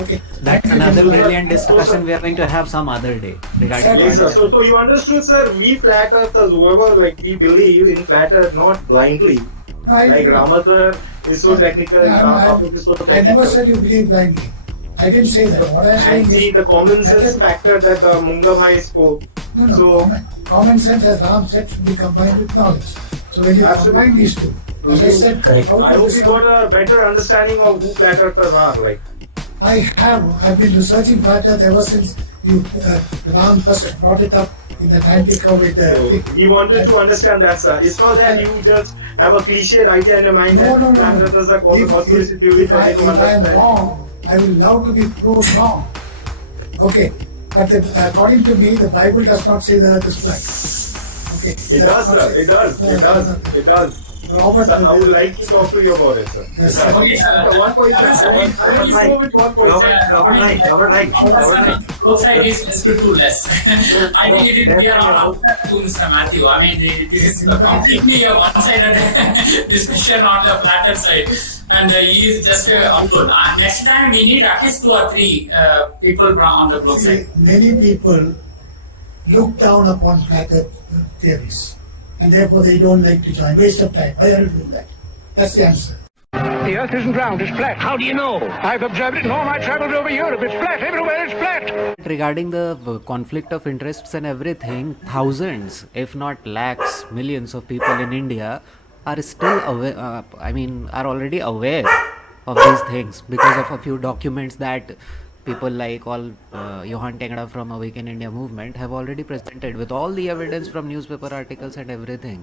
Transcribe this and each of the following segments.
Okay. That's Thank you, another gentlemen. brilliant discussion we are going to have some other day regarding Yes, sir. that. So you understood, sir, we flat earthers, whoever, like, we believe in flat earth, not blindly. Like Rama sir is so technical, Bapu is so I never technical. said you believe blindly. I didn't say that. What I'm saying And see is the common sense factor that the Munga Bhai spoke. no, no. So Common sense, as Ram said, should be combined with knowledge. So when you Absolutely. combine these two, as I said, Correct. how I to hope you become- got a better understanding of who flat earthers are. Like, I've been researching flat earth ever since you Ram first brought it up in the Antica with so we wanted to understand that, sir. It's not that you just have a cliched idea in your mind No, that no, flat no. earthers are called the conspiracy theory. If I am wrong, I will love to be proved wrong. Okay, but according to me, the Bible does not say the earth is flat. Okay, It does, sir. It does. It does. It does. Robert, Sir, I would like to talk to you about it, sir. Yes, Sir, Okay, sir. one point, sir. I want to go with one point, sir. Robert Wright. Both side is listed too less. I think it is, we are all after to Mr. Matthew. I mean, it is completely a one-sided discussion on the flatter side. And he is just alone. Next time we need at least 2 or 3 people on the globe side. many people look down upon flat earth theories, and therefore they don't like to join. Waste of time. Why are you doing that? That's the answer. The earth isn't round, it's flat. How do you know? I've observed it in all my travels over Europe. It's flat. Everywhere it's flat. Regarding the conflict of interests and everything, thousands, if not lakhs, millions of people in India are still aware, are already aware of these things because of a few documents that people like Johan Tengda from Awaken India movement have already presented with all the evidence from newspaper articles and everything.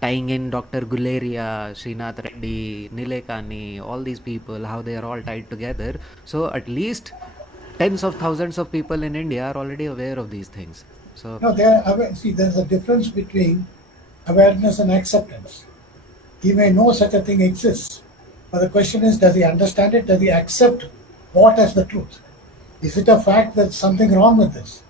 Tying in Dr. Guleria, Srinath Reddy, Nilekani, all these people, how they are all tied together. So at least tens of thousands of people in India are already aware of these things. So No, they are aware. See, there's a difference between awareness and acceptance. He may know such a thing exists, but the question is, does he understand it? Does he accept what as the truth? Is it a fact that something wrong with this?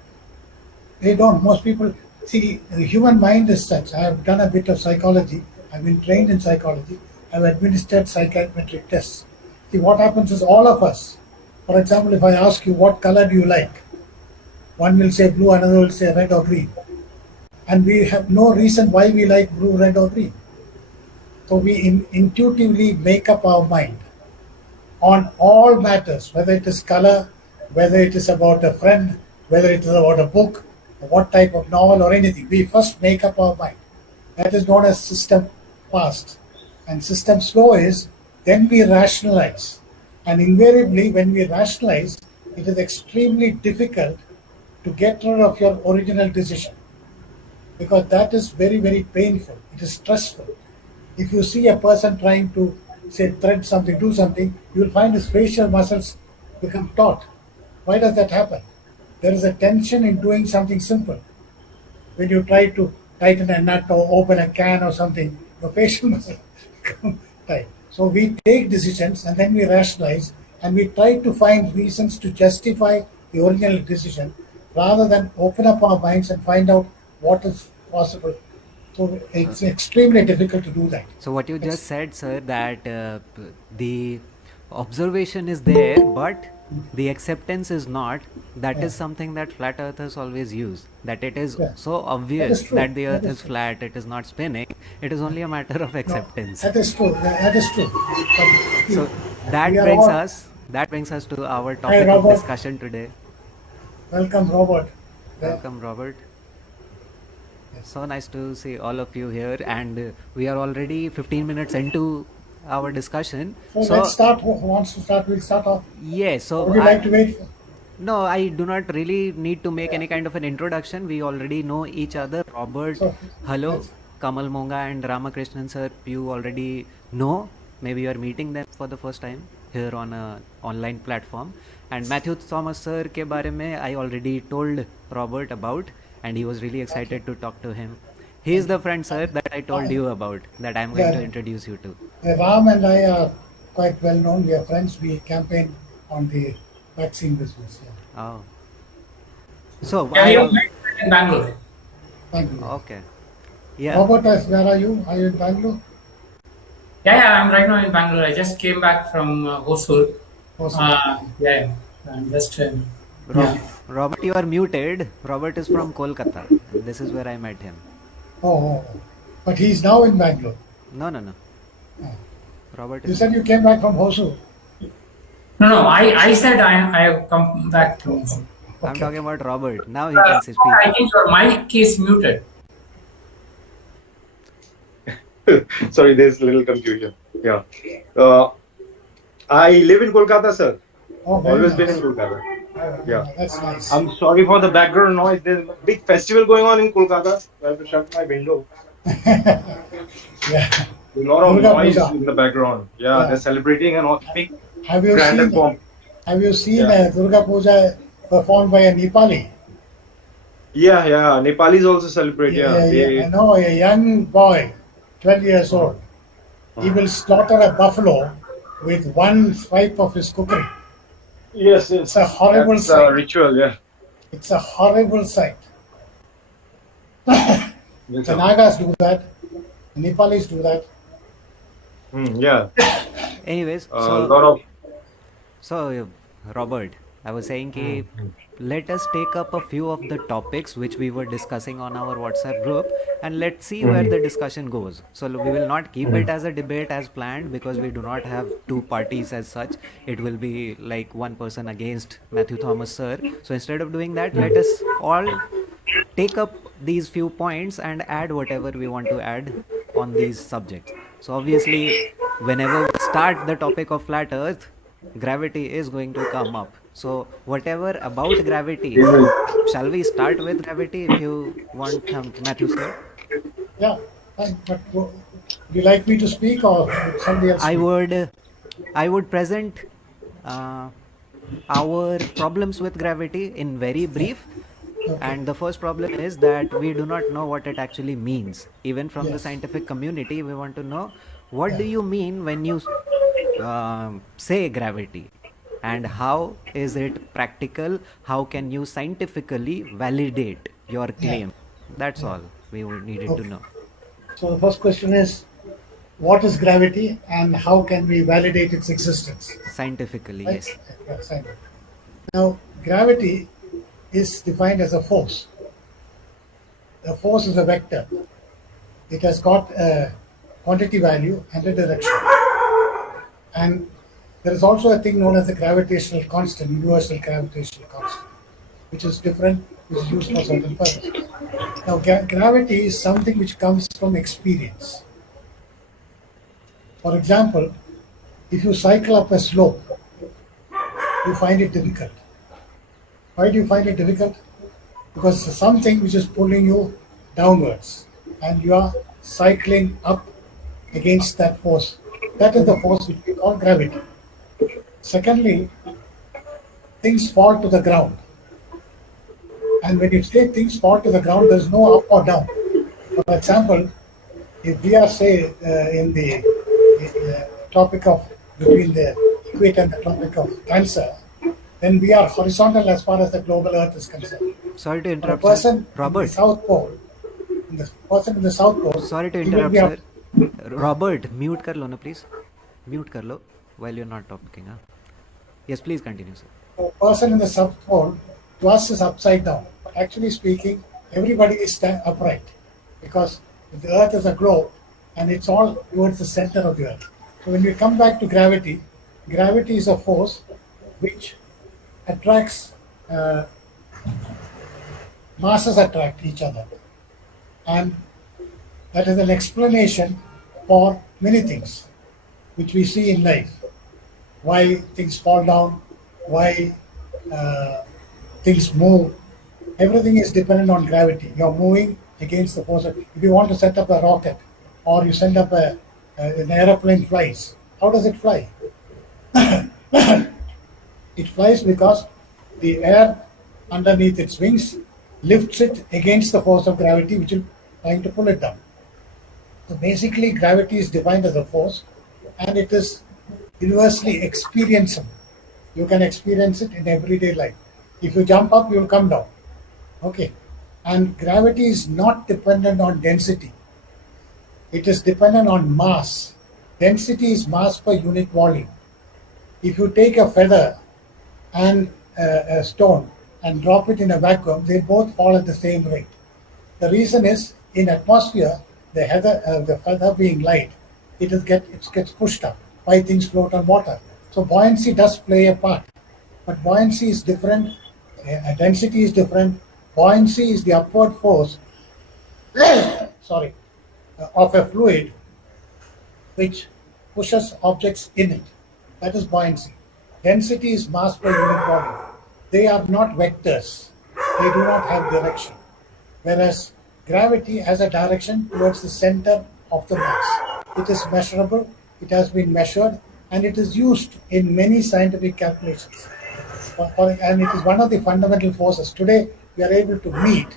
They don't. Most people see the human mind is such. I have done a bit of psychology. I've been trained in psychology. I've administered psychometric tests. See, what happens is all of us. For example, if I ask you what color do you like, one will say blue, another will say red or green, and we have no reason why we like blue, red, or green. So we intuitively make up our mind on all matters, whether it is color, whether it is about a friend, whether it is about a book, what type of novel or anything. We first make up our mind. That is known as system past. And system slow is then we rationalize. And invariably, when we rationalize, it is extremely difficult to get rid of your original decision because that is very, very painful. It is stressful. If you see a person trying to, say, thread something, do something, you will find his facial muscles become taut. Why does that happen? There is a tension in doing something simple. When you try to tighten a nut or open a can or something, your facial muscles become tight. So we take decisions and then we rationalize and we try to find reasons to justify the original decision rather than open up our minds and find out what is possible. So it's extremely difficult to do that. So what you just said, sir, that the observation is there, but the acceptance is not. That is something that flat earthers always use. That it is so obvious true. that the That earth is is true. flat, it is not spinning. It is only a matter of acceptance. That is true. That is true. But So that we are brings all- us to our topic of Robert. discussion today. Welcome, Robert. Welcome, Robert. So nice to see all of you here, and we are already 15 minutes into our discussion. So let's start. Who wants to start? We'll start off. Yes, so Would you like to wait? no, I do not really need to make any kind of an introduction. We already know each other. Robert, So, hello, yes. Kamal Monga and Ramakrishnan sir, you already know. Maybe you are meeting them for the first time here on a online platform. And Matthew Thomas sir ke bare mein I already told Robert about, and he was really excited to talk to him. He is the friend, sir, that I told you about, that I am going to Yeah. introduce you to. Ram and I are quite well known. We are friends. We campaign on the vaccine business. Yeah. Oh. So, Yeah, we have met in Bangalore. Thank you. okay. Yeah. Robert, where are you? Are you in Bangalore? Yeah, I'm right now in Bangalore. I just came back from Hosur. Yeah. I'm just. Rob, Yeah. Robert, you are muted. Robert is from Kolkata, and this is where I met him. Oh. But he's now in Bangalore. No, no, no. Robert You is said from. you came back from Hosur. No. I said I have come back to. I'm Okay. talking about Robert. Now he can speak. I think your mic is muted. Sorry, there's a little confusion. Yeah. Uh, I live in Kolkata, sir. Oh, very Always been in nice. Kolkata. Yeah. That's nice. I'm sorry for the background noise. There's a big festival going on in Kolkata. I have to shut my window. Yeah. There's a lot of Durga noise Puja. in the background. Yeah, Yeah. they're celebrating and all big Have you grand and seen pomp. Have you seen Yeah. Durga Puja performed by a Nepali? Yeah. Nepalis also celebrate. Yeah, I know a young boy, 12 years Uh-huh. old. He will slaughter a buffalo with one swipe of his cookery. Yes. It's a horrible That's sight. a ritual. Yeah. It's a horrible sight. Yes, The sir. Nagas do that. The Nepalis do that. Yeah. Anyways, A so lot of. So, Robert, I was saying कि let us take up a few of the topics which we were discussing on our WhatsApp group and let's see where the discussion goes. So, we will not keep it as a debate as planned because we do not have two parties as such. It will be like one person against Matthew Thomas, sir. So, instead of doing that, let us all take up these few points and add whatever we want to add on these subjects. So, obviously, whenever we start the topic of flat earth, gravity is going to come up. So whatever about gravity, shall we start with gravity if you want, Matthew, sir? Yeah. Fine. But would you like me to speak or would somebody else speak? I would present our problems with gravity in very brief. Okay. And the first problem is that we do not know what it actually means. Even from the Yes. scientific community, we want to know what do Yeah. you mean when you say gravity, and how is it practical? How can you scientifically validate your claim? That's all we needed to Okay. know. So the first question is, what is gravity and how can we validate its existence? Scientifically, Right? yes. Yeah, scientific. Now, gravity is defined as a force. A force is a vector. It has got a quantity value and a direction. And there is also a thing known as the gravitational constant, universal gravitational constant, which is different, which is used for certain purposes. Now, gravity is something which comes from experience. For example, if you cycle up a slope, you find it difficult. Why do you find it difficult? Because there's something which is pulling you downwards and you are cycling up against that force. That is the force which we call gravity. Secondly, things fall to the ground. And when you say things fall to the ground, there's no up or down. For example, if we are, say, in the topic of between the equator and the tropic of Cancer, then we are horizontal as far as the global Earth is concerned. Sorry to For a interrupt, sir. person in the Robert, South Pole, the person in the South Pole, sorry to he will interrupt, be up. sir. Robert, mute kar lo na, please. Mute kar lo while you're not talking. Huh? Yes, please continue, sir. A person in the South Pole, to us, is upside down. But actually speaking, everybody is upright because the Earth is a globe and it's all towards the center of the Earth. So when we come back to gravity, gravity is a force which attracts, masses attract each other. And that is an explanation for many things which we see in life. Why things fall down, why things move. Everything is dependent on gravity. You're moving against the force. If you want to set up a rocket or you send up an aeroplane flies, how does it fly? It flies because the air underneath its wings lifts it against the force of gravity, which is trying to pull it down. So basically, gravity is defined as a force, and it is universally experienceable. You can experience it in everyday life. If you jump up, you will come down. Okay. And gravity is not dependent on density. It is dependent on mass. Density is mass per unit volume. If you take a feather and a stone and drop it in a vacuum, they both fall at the same rate. The reason is in atmosphere, the feather being light, it gets pushed up. Why things float on water? So buoyancy does play a part, but buoyancy is different. Density is different. Buoyancy is the upward force. Sorry, of a fluid which pushes objects in it. That is buoyancy. Density is mass per unit volume. They are not vectors. They do not have direction. Whereas gravity has a direction towards the center of the mass. It is measurable, it has been measured, and it is used in many scientific calculations. And it is one of the fundamental forces. Today, we are able to meet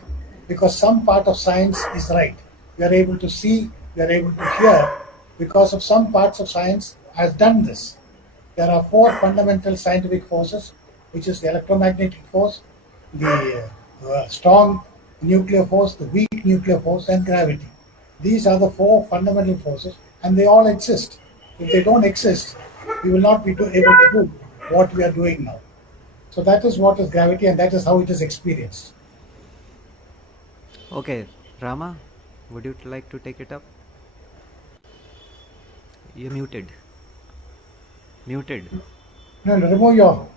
because some part of science is right. We are able to see, we are able to hear because of some parts of science has done this. There are four fundamental scientific forces, which is the electromagnetic force, the strong nuclear force, the weak nuclear force, and gravity. These are the four fundamental forces, and they all exist. If they don't exist, we will not be able to do what we are doing now. So that is what is gravity, and that is how it is experienced. Okay, Rama, would you like to take it up? You're muted. Muted. No, remove your.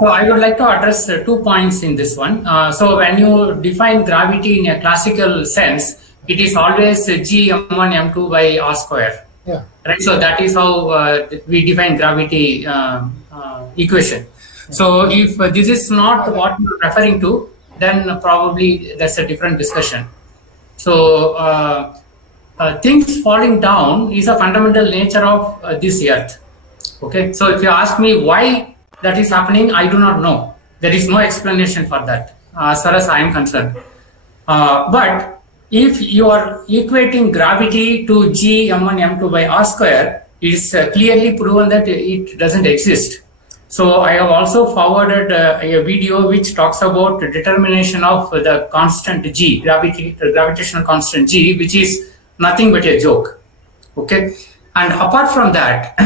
So I would like to address 2 points in this one. So when you define gravity in a classical sense, it is always G m1 m2 by r square. Yeah. Right. So that is how we define gravity equation. So if this is not what you are referring to, then probably that's a different discussion. So things falling down is a fundamental nature of this earth. Okay. So if you ask me why that is happening, I do not know. There is no explanation for that as far as I am concerned. But if you are equating gravity to G m1 m2 by r square, it is clearly proven that it doesn't exist. So I have also forwarded a video which talks about the determination of the constant G, gravitational constant G, which is nothing but a joke. Okay, and apart from that,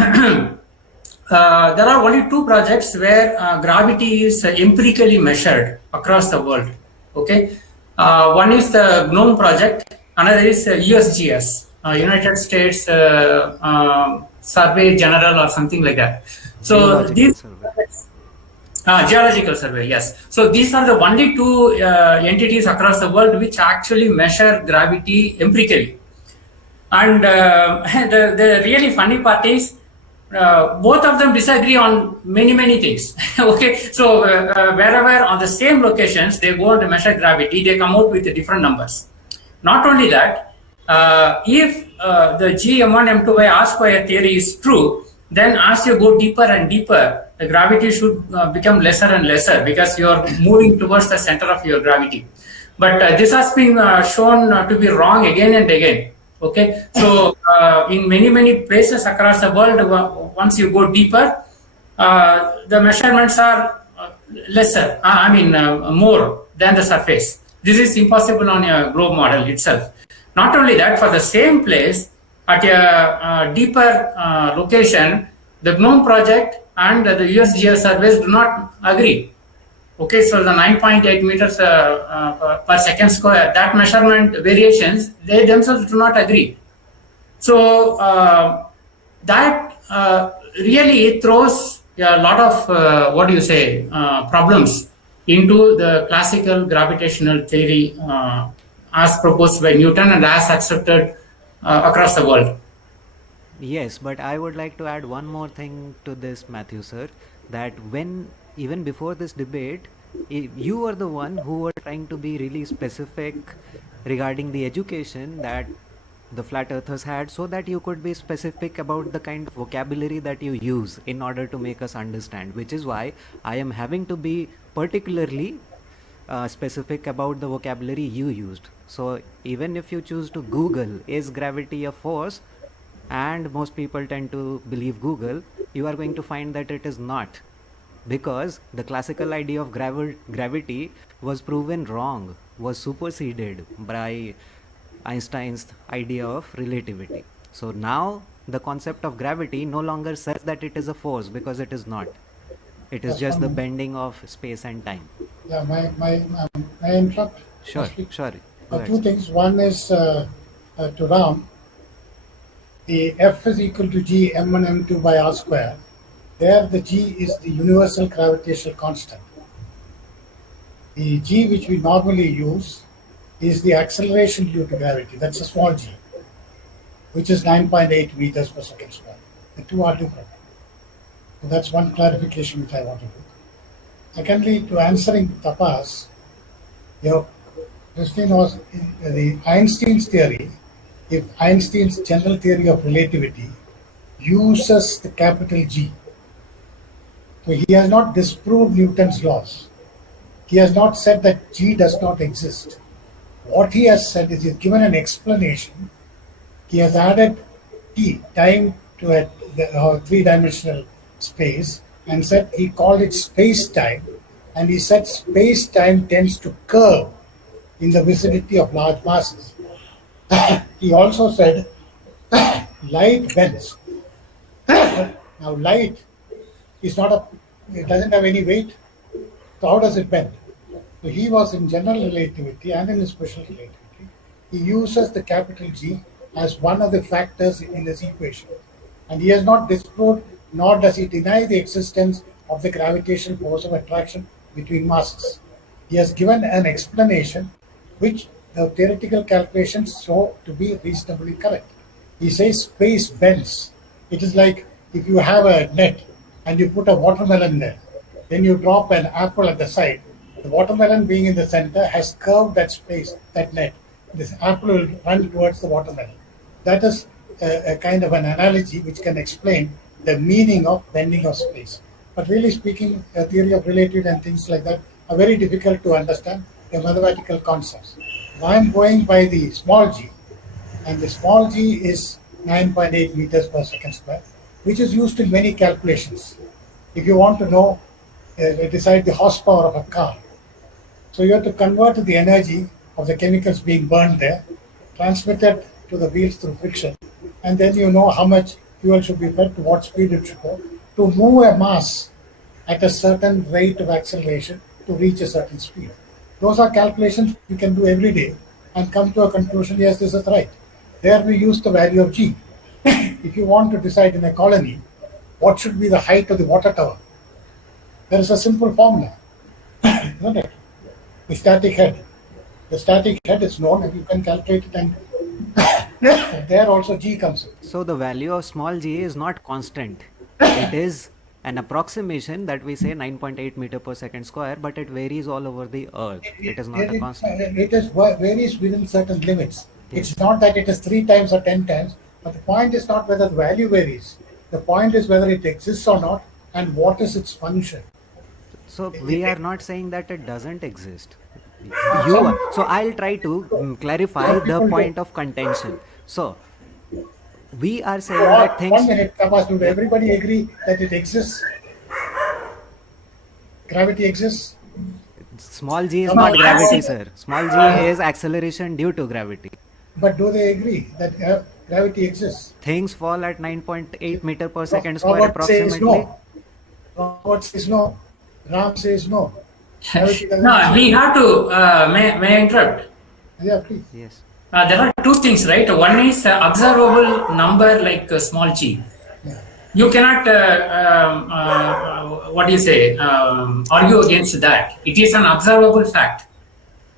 there are only 2 projects where gravity is empirically measured across the world. Okay, one is the GNOME project, another is USGS, United States Survey General or something like that. So these geological survey, yes. So these are the only 2 entities across the world which actually measure gravity empirically. And the really funny part is both of them disagree on many things. Okay, so wherever on the same locations they go and measure gravity, they come out with different numbers. Not only that, if the G m1 m2 by r square theory is true, then as you go deeper and deeper, the gravity should become lesser and lesser because you are moving towards the center of your gravity. But this has been shown to be wrong again and again. Okay, so in many places across the world, once you go deeper, the measurements are lesser, more than the surface. This is impossible on a globe model itself. Not only that, for the same place at a deeper location, the GNOME project and the USGS surveys do not agree. Okay, so the 9.8 meters per second square, that measurement variations, they themselves do not agree. So that really throws a lot of problems into the classical gravitational theory as proposed by Newton and as accepted across the world. Yes, but I would like to add one more thing to this, Matthew sir, that when even before this debate, you were the one who were trying to be really specific regarding the education that the flat earthers had, so that you could be specific about the kind of vocabulary that you use in order to make us understand, which is why I am having to be particularly specific about the vocabulary you used. So even if you choose to Google, is gravity a force, and most people tend to believe Google, you are going to find that it is not, because the classical idea of gravity was proven wrong, was superseded by Einstein's idea of relativity. So now the concept of gravity no longer says that it is a force, because it is not. It is That's just the one. bending of space and time. Yeah, may I interrupt? Sure, Actually, sure. Go ahead, two sir. things. One is to Ram, the F is equal to G m1 m2 by r square. There, the G is the universal gravitational constant. The G which we normally use is the acceleration due to gravity. That's a small g, which is 9.8 meters per second square. The two are different. So that's one clarification which I want to do. Secondly, to answering Tapas, your question was the Einstein's theory. If Einstein's general theory of relativity uses the capital G, so he has not disproved Newton's laws. He has not said that G does not exist. What he has said is he's given an explanation. He has added T, time, to a three-dimensional space, and said he called it space-time, and he said space-time tends to curve in the vicinity of large masses. He also said light bends. Now light is not it doesn't have any weight, so how does it bend? So he was in general relativity and in special relativity. He uses the capital G as one of the factors in this equation. And he has not disproved, nor does he deny the existence of the gravitational force of attraction between masses. He has given an explanation which the theoretical calculations show to be reasonably correct. He says space bends. It is like if you have a net and you put a watermelon there, then you drop an apple at the side. The watermelon being in the center has curved that space, that net. This apple will run towards the watermelon. That is a kind of an analogy which can explain the meaning of bending of space. But really speaking, a theory of relativity and things like that are very difficult to understand. They're mathematical concepts. I'm going by the small g, and the small g is 9.8 meters per second square, which is used in many calculations. If you want to know, decide the horsepower of a car, so you have to convert the energy of the chemicals being burned there, transmitted to the wheels through friction, and then you know how much fuel should be fed, to what speed it should go, to move a mass at a certain rate of acceleration to reach a certain speed. Those are calculations we can do every day and come to a conclusion, yes, this is right. There we use the value of G. If you want to decide in a colony what should be the height of the water tower, there is a simple formula, isn't it? The static head. The static head is known, and you can calculate it, and there also G comes in. So the value of small g is not constant. It is an approximation that we say 9.8 meter per second square, but it varies all over the earth. It is not a constant. It is varies within certain limits. It's not that it is 3 times or 10 times, but the point is not whether the value varies. The point is whether it exists or not, and what is its function. So we are not saying that it doesn't exist. You are. So I'll try to clarify the point of contention. So we are saying that 1 things. minute, Tapas, do everybody agree that it exists? Gravity exists? Small g is not gravity, sir. Small g is acceleration due to gravity. But do they agree that gravity exists? Things fall at 9.8 meter per second square Robert says approximately. no. Robert says no. Ram says no. Gravity doesn't No, exist. we have to, may I interrupt? Yeah, please. Yes. There are two things, right? One is observable number like small g. Yeah. You cannot, what do you say, argue against that. It is an observable fact.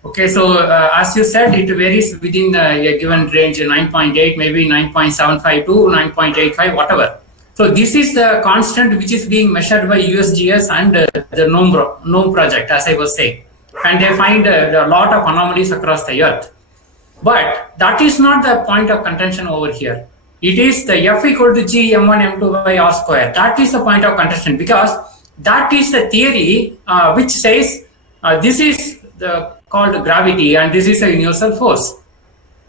Okay, so as you said, it varies within a given range, 9.8, maybe 9.75 to 9.85, whatever. So this is the constant which is being measured by USGS and the NOM project, as I was saying. And they find a lot of anomalies across the earth. But that is not the point of contention over here. It is the F equal to G m1 m2 by r square. That is the point of contention, because that is the theory which says this is called gravity and this is a universal force.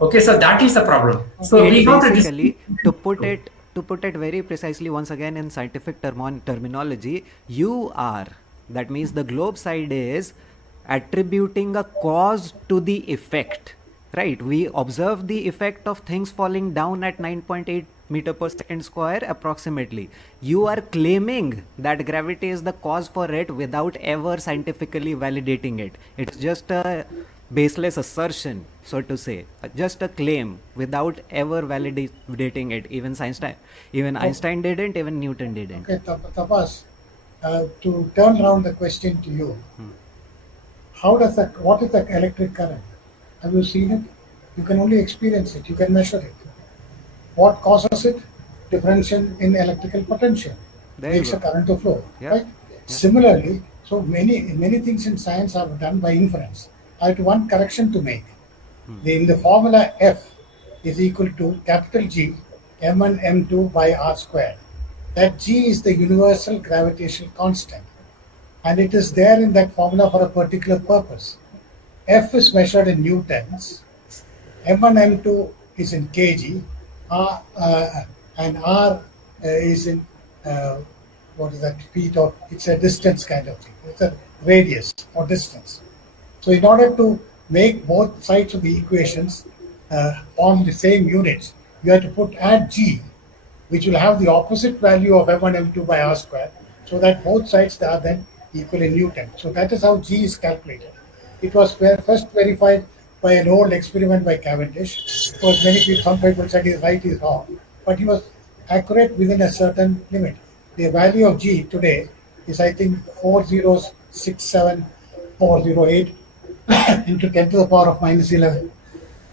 Okay, so that is the problem. So we have to basically, to put it very precisely once again in scientific terminology, you are, that means the globe side is attributing a cause to the effect. Right, we observe the effect of things falling down at 9.8 meter per second square approximately. You are claiming that gravity is the cause for it without ever scientifically validating it. It's just a baseless assertion, so to say, just a claim without ever validating it. Even Einstein didn't, even Newton didn't. Okay, Tapas, to turn around the question to you, what is the electric current? Have you seen it? You can only experience it, you can measure it. What causes it? Differential in electrical potential There you makes a go. current to flow, Yeah. right? Similarly, so many things in science are done by inference. I have one correction to make. In the formula F is equal to capital G m1 m2 by r squared. That G is the universal gravitational constant, and it is there in that formula for a particular purpose. F is measured in newtons, m1 m2 is in kg, and r is in what is that, feet, or it's a distance kind of thing. It's a radius or distance. So in order to make both sides of the equations form the same units, you have to add G, which will have the opposite value of m1 m2 by r square, so that both sides are then equal in Newton. So that is how G is calculated. It was first verified by an old experiment by Cavendish. Of course, some people said he's right, he's wrong, but he was accurate within a certain limit. The value of G today is, I think, 4067408 into 10 to the power of minus 11.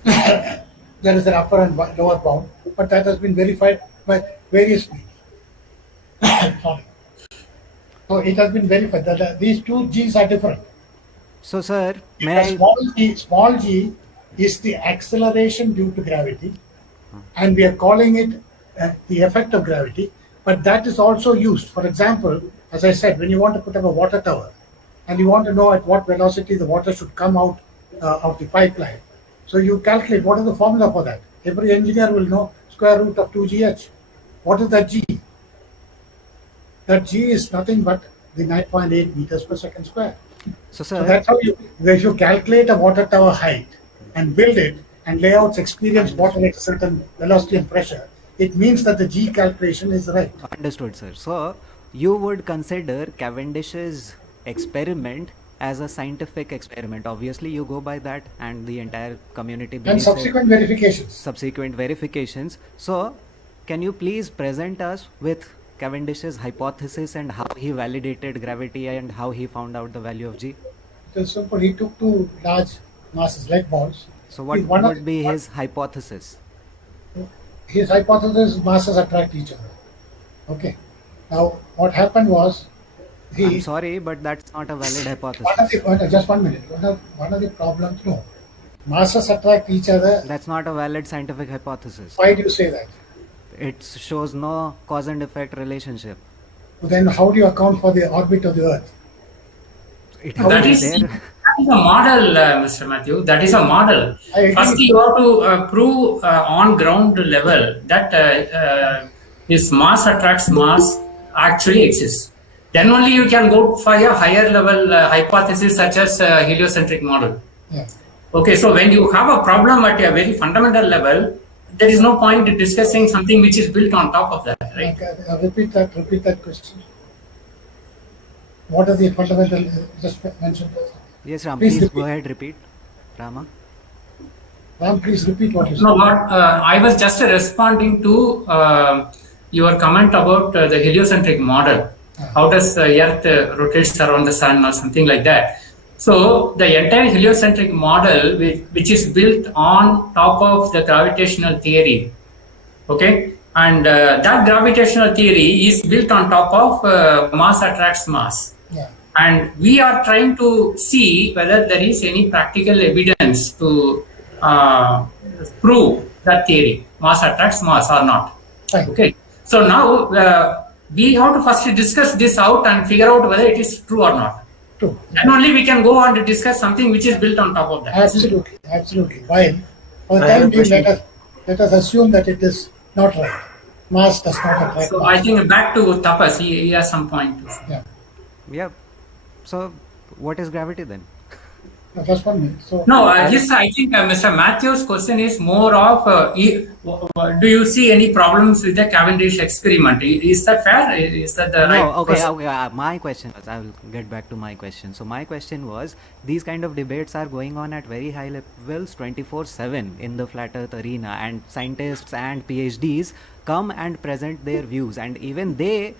There is an upper and lower bound, but that has been verified by various means. Sorry. So it has been verified that these two G's are different. So, sir, Small g is the acceleration due to gravity, and we are calling it the effect of gravity, but that is also used. For example, as I said, when you want to put up a water tower and you want to know at what velocity the water should come out of the pipeline, so you calculate what is the formula for that. Every engineer will know square root of 2gh. What is that g? That g is nothing but the 9.8 meters per second square. So, So sir, that's how if you calculate a water tower height and build it, and layouts experience water at a certain velocity and pressure, it means that the G calculation is right. understood, sir. So, you would consider Cavendish's experiment as a scientific experiment. Obviously, you go by that, and the entire community And believes it. subsequent verifications. Subsequent verifications. So, can you please present us with Cavendish's hypothesis and how he validated gravity and how he found out the value of G? It is simple. He took two large masses, lead balls. So, what One of- would be his hypothesis? His hypothesis is masses attract each other. Okay. Now, what happened was I'm sorry, but that's not a valid hypothesis. just 1 minute. One of the problems, no. Masses attract each other. That's not a valid scientific hypothesis. Why do you say that? It shows no cause and effect relationship. Then how do you account for the orbit of the Earth? It That is is, there. that is a model, Mr. Matthew. That is a model. I agree. First, you have to prove on ground level that this mass attracts mass actually exists. Then only you can go for a higher level hypothesis such as heliocentric model. Yeah. Okay, so when you have a problem at a very fundamental level, there is no point in discussing something which is built on top of that, right? Repeat that question. What are the fundamental, just mentioned? Yes, Ram, Please please repeat. go ahead, repeat. Rama? Ram, please repeat what you said. No, what I was just responding to your comment about the heliocentric model. How does the Earth rotates around the sun or something like that? So the entire heliocentric model, which is built on top of the gravitational theory, okay, and that gravitational theory is built on top of mass attracts mass. Yeah. And we are trying to see whether there is any practical evidence to prove that theory, mass attracts mass or not. Fine. Okay. So now we have to first discuss this out and figure out whether it is true or not. True. Then only we can go on to discuss something which is built on top of that. Absolutely. While for the I have time a being, question. let us assume that it is not right. Mass does not attract So mass. I think back to Tapas, he has some point. Yeah. Yeah. So, what is gravity then? No, just 1 minute. So No, I think Mr. Matthew's question is more of do you see any problems with the Cavendish experiment? Is that fair? Is that the No, right okay, person? okay. My question was, I will get back to my question. So my question was, these kind of debates are going on at very high levels 24/7 in the flat earth arena, and scientists and PhDs come and present their views, and even they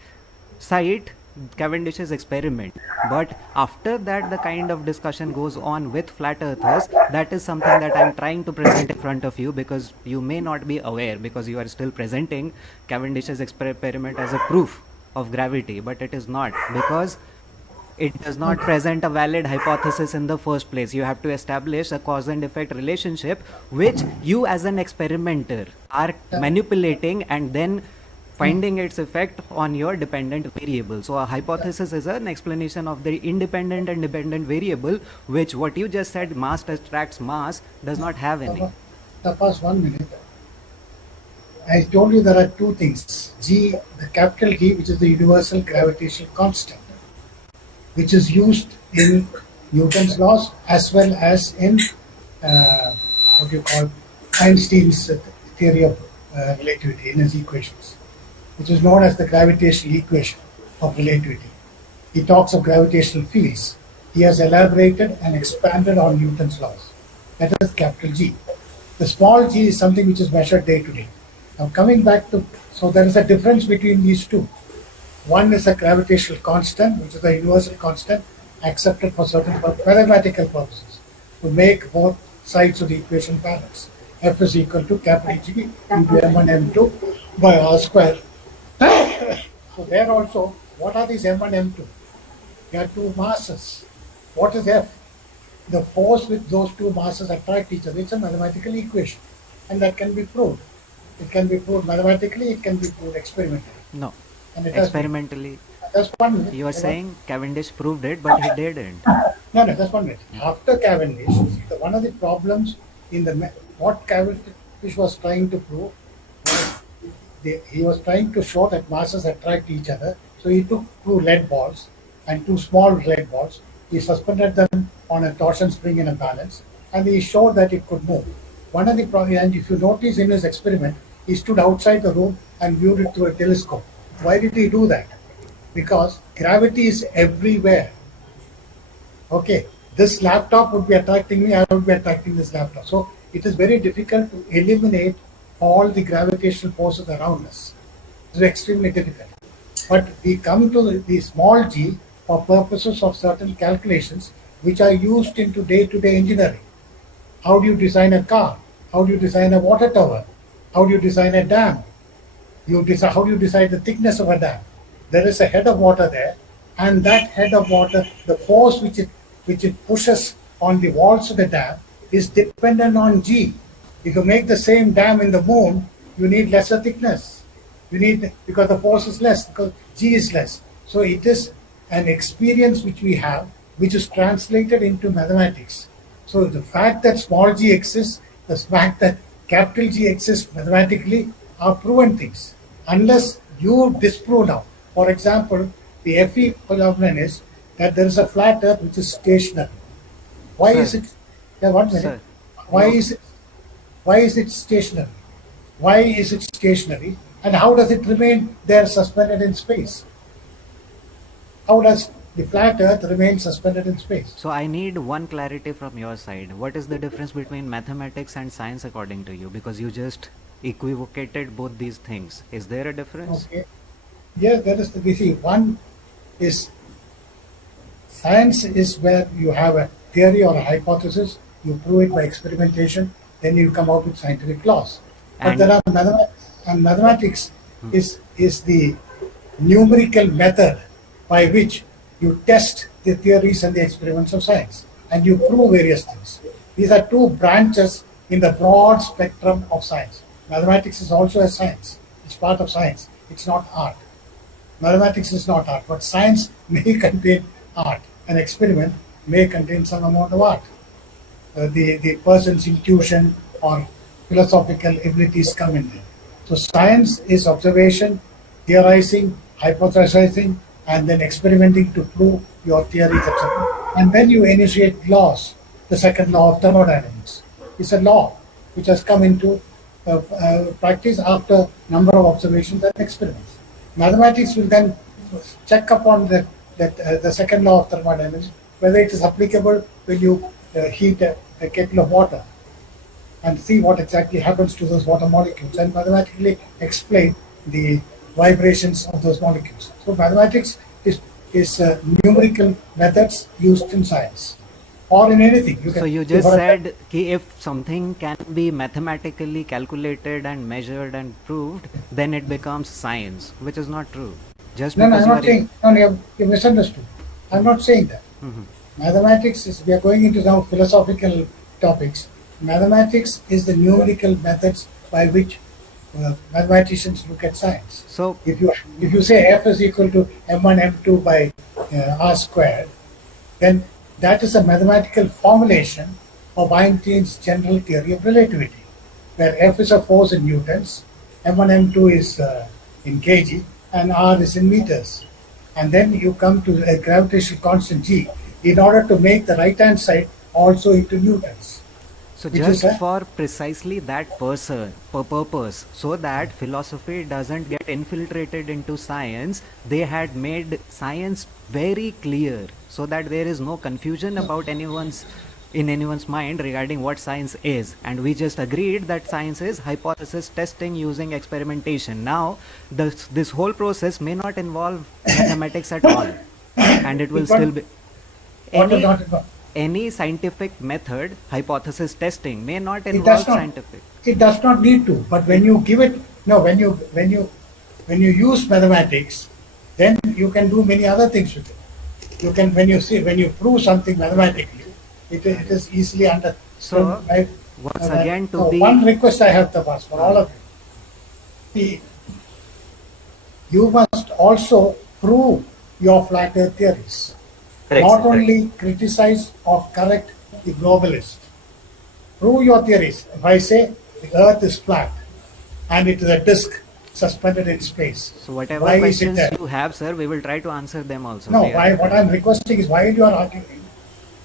cite Cavendish's experiment. But after that, the kind of discussion goes on with flat earthers. That is something that I'm trying to present in front of you, because you may not be aware, because you are still presenting Cavendish's experiment as a proof of gravity, but it is not, because it does not present a valid hypothesis in the first place. You have to establish a cause and effect relationship, which you as an experimenter are manipulating and then finding its effect on your dependent variable. So a hypothesis is an explanation of the independent and dependent variable, which what you just said, mass attracts mass, does not have any. Tapas, 1 minute. I told you there are two things. G, the capital G, which is the universal gravitational constant, which is used in Newton's laws as well as in what you call Einstein's theory of relativity in his equations, which is known as the gravitational equation of relativity. He talks of gravitational fields. He has elaborated and expanded on Newton's laws. That is capital G. The small g is something which is measured day to day. Now coming back to, so there is a difference between these two. One is a gravitational constant, which is a universal constant accepted for certain mathematical purposes to make both sides of the equation balance. F is equal to capital G into M1 M2 by R square. So there also, what are these M1 M2? They are two masses. What is F? The force with those two masses attract each other. It's a mathematical equation, and that can be proved. It can be proved mathematically, it can be proved experimentally. No. And it Experimentally, that's 1 minute. you are saying Cavendish proved it, but he didn't. No, that's 1 minute. After Cavendish, one of the problems in what Cavendish was trying to prove, he was trying to show that masses attract each other. So he took two lead balls and two small lead balls. He suspended them on a torsion spring in a balance, and he showed that it could move. One of the problems, and if you notice in his experiment, he stood outside the room and viewed it through a telescope. Why did he do that? Because gravity is everywhere. Okay, this laptop would be attracting me, I would be attracting this laptop. So it is very difficult to eliminate all the gravitational forces around us. It's extremely difficult. But we come to the small g for purposes of certain calculations which are used into day-to-day engineering. How do you design a car? How do you design a water tower? How do you design a dam? How do you decide the thickness of a dam? There is a head of water there, and that head of water, the force which it pushes on the walls of the dam is dependent on G. If you make the same dam in the moon, you need lesser thickness. You need, because the force is less, because G is less. So it is an experience which we have, which is translated into mathematics. So the fact that small g exists, the fact that capital G exists mathematically are proven things. Unless you disprove now. For example, the FE phenomenon is that there is a flat earth which is stationary. Why Sir. is it? Yeah, 1 minute. Sir. Why is it stationary? Why is it stationary? And how does it remain there suspended in space? How does the flat earth remain suspended in space? So I need one clarity from your side. What is the difference between mathematics and science according to you? Because you just equivocated both these things. Is there a difference? Okay. Yes, there is the see. One is science is where you have a theory or a hypothesis, you prove it by experimentation, then you come out with scientific laws. But And- there are mathematics is the numerical method by which you test the theories and the experiments of science, and you prove various things. These are two branches in the broad spectrum of science. Mathematics is also a science. It's part of science. It's not art. Mathematics is not art, but science may contain art. An experiment may contain some amount of art. The person's intuition or philosophical abilities come in there. So science is observation, theorizing, hypothesizing, and then experimenting to prove your theories, etc. And then you initiate laws. The second law of thermodynamics is a law which has come into practice after number of observations and experiments. Mathematics will then check upon the second law of thermodynamics, whether it is applicable when you heat a kettle of water and see what exactly happens to those water molecules and mathematically explain the vibrations of those molecules. So mathematics is numerical methods used in science or in anything. So you just said ki if something can be mathematically calculated and measured and proved, then it becomes science, which is not true. Just No, because I'm not saying. No, you misunderstood. I'm not saying that. Mathematics is. We are going into now philosophical topics. Mathematics is the numerical methods by which mathematicians look at science. So If you say f is equal to m1 m2 by r squared, then that is a mathematical formulation of Einstein's general theory of relativity, where f is a force in newtons, m1 m2 is in kg, and r is in meters. And then you come to a gravitational constant g in order to make the right hand side also into newtons. So Which just is for precisely that purpose, so that philosophy doesn't get infiltrated into science, they had made science very clear so that there is no confusion about anyone's mind regarding what science is. And we just agreed that science is hypothesis testing using experimentation. Now, this whole process may not involve mathematics at all, and it will still be any scientific method, hypothesis testing may not involve scientific. It does not need to. But when you give it, no, when you use mathematics, then you can do many other things with it. You can when you prove something mathematically, it is easily understood. So Right? once again to be One request I have, Tapas, for all of you. You must also prove your flat earth theories. Correct, Not sir, only criticize or correct the globalist. Prove your theories. If I say the earth is flat and it is a disk suspended in space, so whatever why is it questions there? you have, sir, we will try to answer them also. No, Dear. what I'm requesting is, while you are arguing,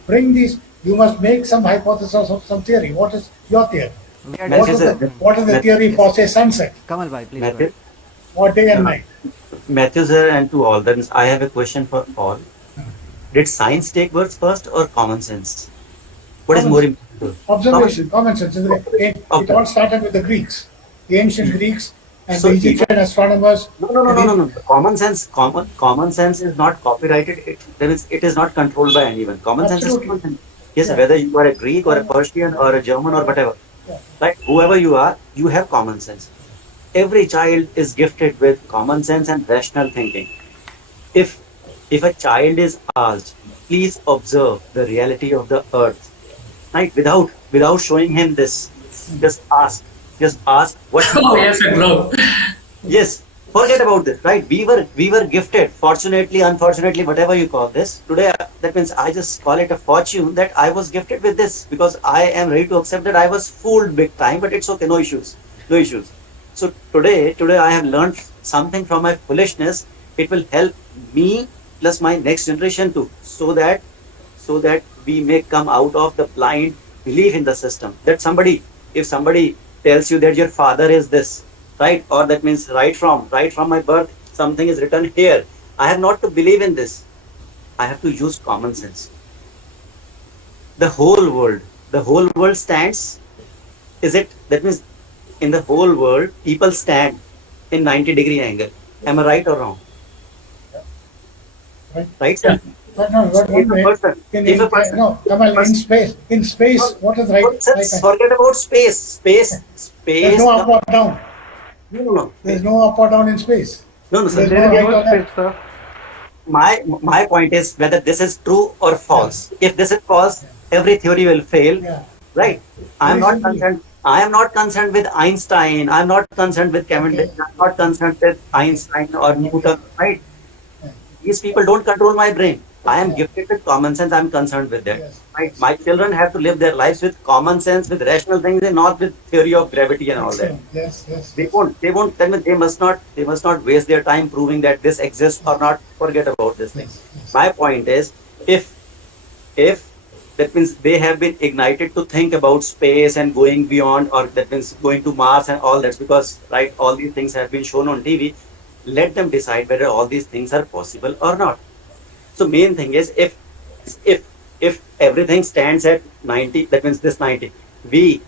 bring these, you must make some hypothesis of some theory. What is your theory? We are Matthew, What is the theory for, say, sunset? Kamal bhai, please. Matthew, go Or day and night? Matthew sir, and to all, then I have a question for all. Did science take birth first or common sense? What is more important? Observation, common sense. It all started with the Greeks, the ancient Greeks and So the Egyptian astronomers. No. Common sense is not copyrighted. It is not controlled by anyone. Common sense is Absolutely. common sense. Yes, Yeah. whether you are a Greek or a Persian or a German or whatever, Yeah. right? Whoever you are, you have common sense. Every child is gifted with common sense and rational thinking. If a child is asked, please observe the reality of the earth, right? Without showing him this, just ask what. Oh, yes, a globe. Yes, forget about this, right? We were gifted, fortunately, unfortunately, whatever you call this. Today, that means I just call it a fortune that I was gifted with this, because I am ready to accept that I was fooled big time, but it's okay, no issues. So today I have learned something from my foolishness. It will help me plus my next generation too, so that we may come out of the blind belief in the system. That if somebody tells you that your father is this, right, or that means right from my birth, something is written here, I have not to believe in this. I have to use common sense. The whole world stands. That means in the whole world, people stand in 90-degree angle. Am I right or wrong? Right, sir? But no, If a person- no, Kamal, in space, what is right? Forget about space. There's no up or down. No. There's no up or down in space. No, sir. There's There no is right no or left. space, sir. My point is whether this is true or false. If this is false, every theory will fail. Yeah. Right? I am not concerned with Einstein. I'm not concerned with Cavendish. I'm not concerned with Einstein or Newton. Right? These people don't control my brain. I am gifted with common sense. I'm concerned with that. Yes. Right? My children have to live their lives with common sense, with rational things, and not with theory of gravity and all that. Yes. They won't. They must not waste their time proving that this exists or not. Forget about this thing. Yes. My point is, if that means they have been ignited to think about space and going beyond, or that means going to Mars and all that, because right, all these things have been shown on TV. Let them decide whether all these things are possible or not. So main thing is, if everything stands at 90, that means this 90,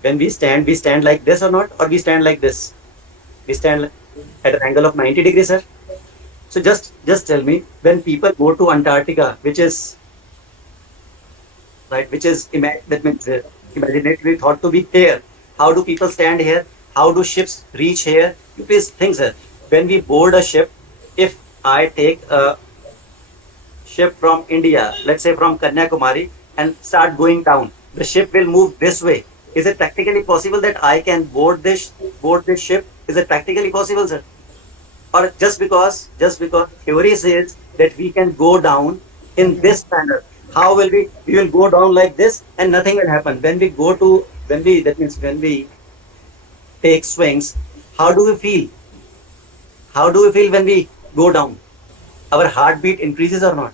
when we stand like this or not, or we stand like this, we stand at an angle of 90 degrees, sir. So just tell me, when people go to Antarctica, which is right, which is that means imaginatively thought to be here, how do people stand here? How do ships reach here? You please think, sir. When we board a ship, if I take a ship from India, let's say from Kanyakumari, and start going down, the ship will move this way. Is it practically possible that I can board this ship? Is it practically possible, sir? Or just because theory says that we can go down in this manner, how will we will go down like this and nothing will happen? When we take swings, how do we feel? How do we feel when we go down? Our heartbeat increases or not?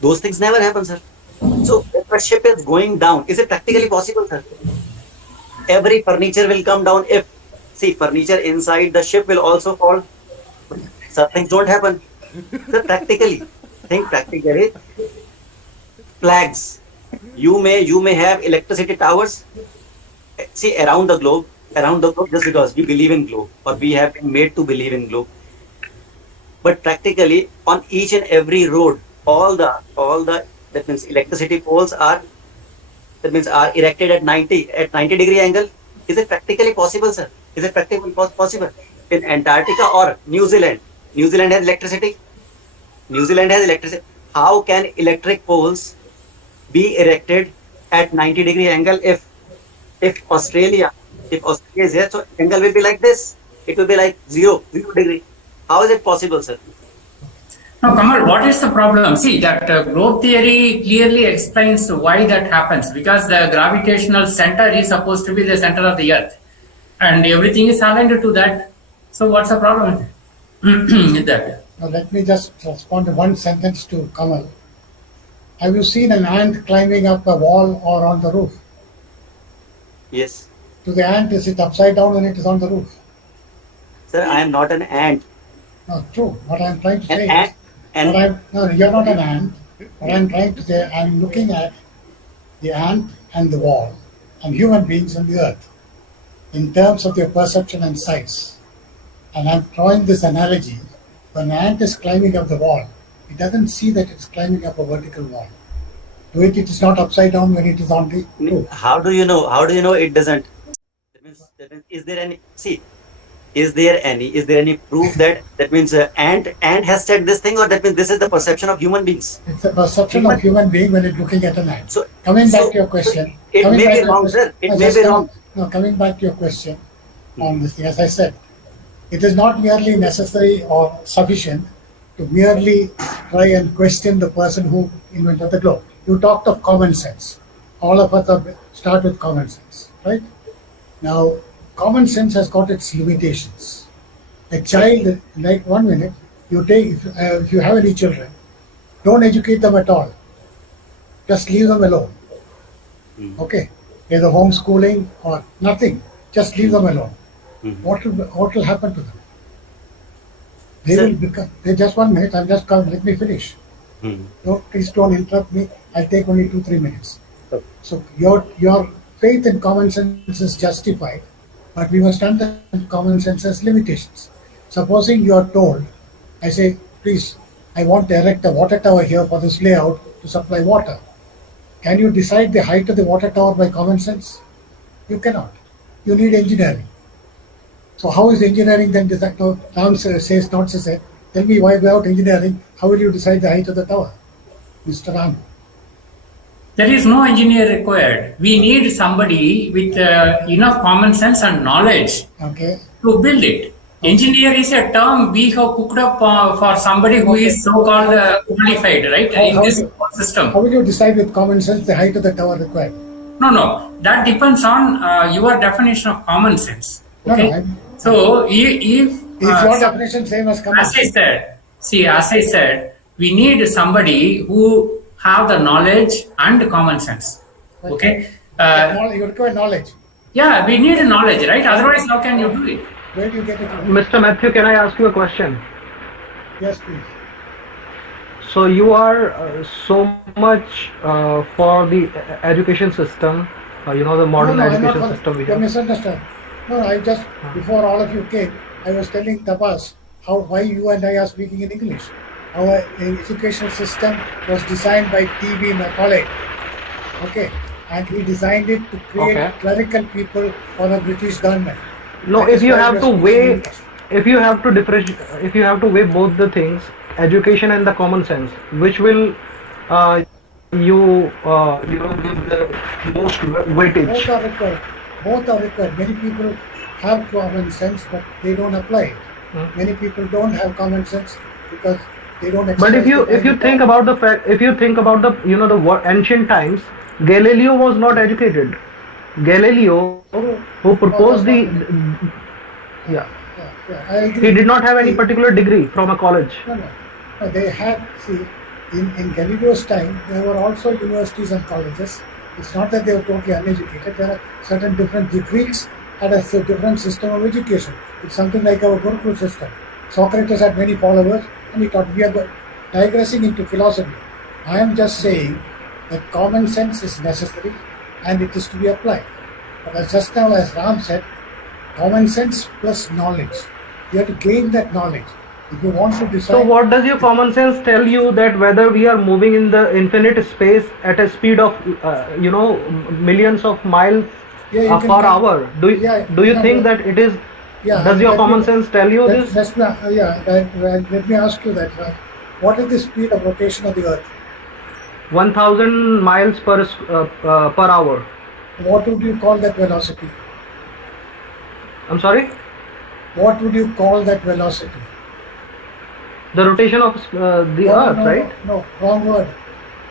Those things never happen, sir. So if a ship is going down, is it practically possible, sir? Every furniture will come down. If furniture inside the ship will also fall. Such things don't happen. So think practically. Flags. You may have electricity towers. See, around the globe, just because you believe in globe, or we have been made to believe in globe. But practically, on each and every road, all the that means electricity poles are erected at 90 degree angle. Is it practically possible, sir? Is it practically possible? In Antarctica or New Zealand? New Zealand has electricity. How can electric poles be erected at 90 degree angle if Australia is here? So angle will be like this. It will be like zero degree. How is it possible, sir? No, Kamal, what is the problem? See, that globe theory clearly explains why that happens, because the gravitational center is supposed to be the center of the earth, and everything is aligned to that. So what's the problem with that? Now let me just respond to one sentence to Kamal. Have you seen an ant climbing up a wall or on the roof? Yes. To the ant, is it upside down when it is on the roof? Sir, I am not an ant. No, true. What I'm trying to say ant, is, no, you're not an ant. What I'm trying to say, I'm looking at the ant and the wall and human beings on the earth in terms of their perception and size. And I'm drawing this analogy. When an ant is climbing up the wall, it doesn't see that it's climbing up a vertical wall. To it is not upside down when it is on the roof. How do you know? How do you know it doesn't? Is there any? See, is there any proof that means ant has said this thing, or that means this is the perception of human beings? It's the perception of human being when it's looking at an ant. So coming back to your question, it may be wrong, sir. It may be wrong. No, coming back to your question on this thing, as I said, it is not merely necessary or sufficient to merely try and question the person who invented the globe. You talked of common sense. All of us start with common sense, right? Now, common sense has got its limitations. A child, like 1 minute, if you have any children, don't educate them at all. Just leave them alone. Okay? Either homeschooling or nothing. Just leave them alone. What will happen to them? They will become. Just 1 minute. I'm just coming. Let me finish. No, please don't interrupt me. I'll take only 2-3 minutes. So your faith in common sense is justified, but we must understand common sense has limitations. Supposing you are told, I say, please, I want to erect a water tower here for this layout to supply water. Can you decide the height of the water tower by common sense? You cannot. You need engineering. So how is engineering then decided? No, Ram says, not say, tell me why without engineering, how will you decide the height of the tower? Mr. Ram. There is no engineer required. We need somebody with enough common sense and knowledge to build it. Engineer is a term we have cooked up for somebody who is so-called qualified, right? In this system. How will you decide with common sense the height of the tower required? No. That depends on your definition of common sense. Okay? No, so if is your definition same as common sense? As I said, we need somebody who have the knowledge and common sense. Okay. You require knowledge. Yeah, we need knowledge, right? Otherwise, how can you do it? Where do you get it from? Mr. Matthew, can I ask you a question? Yes, please. So you are so much for the education system, the modern I'm not education for- system we You have. misunderstand. No, I just, before all of you came, I was telling Tapas why you and I are speaking in English. Our educational system was designed by T.B. Macaulay. Okay. And he designed it to create Okay. clerical people for the British government. No, That if is you why have we are to speaking weigh, English. if you have to differentiate, if you have to weigh both the things, education and the common sense, which will give the most weightage? Both are required. Both are required. Many people have common sense, but they don't apply it. Many people don't have common sense because they don't. But if exercise you the think about the fact, if you think about the ancient times, Galileo was not educated. Galileo, who proposed the yeah, I agree. he did not have any See, particular degree from a college. No, they had, in Galileo's time, there were also universities and colleges. It's not that they were totally uneducated. There are certain different, the Greeks had a different system of education. It's something like our Gurukul system. Socrates had many followers and he taught. We are digressing into philosophy. I am just saying that common sense is necessary and it is to be applied. But as just now, as Ram said, common sense plus knowledge. You have to gain that knowledge. If you want to decide. So what does your common sense tell you that whether we are moving in the infinite space at a speed of millions of miles Yeah, you per can- hour? Do you think that it is? Does your common sense tell you this? Let me ask you that. What is the speed of rotation of the Earth? 1,000 miles per hour. What would you call that velocity? I'm sorry. What would you call that velocity? The rotation of the Earth, right? No, wrong word.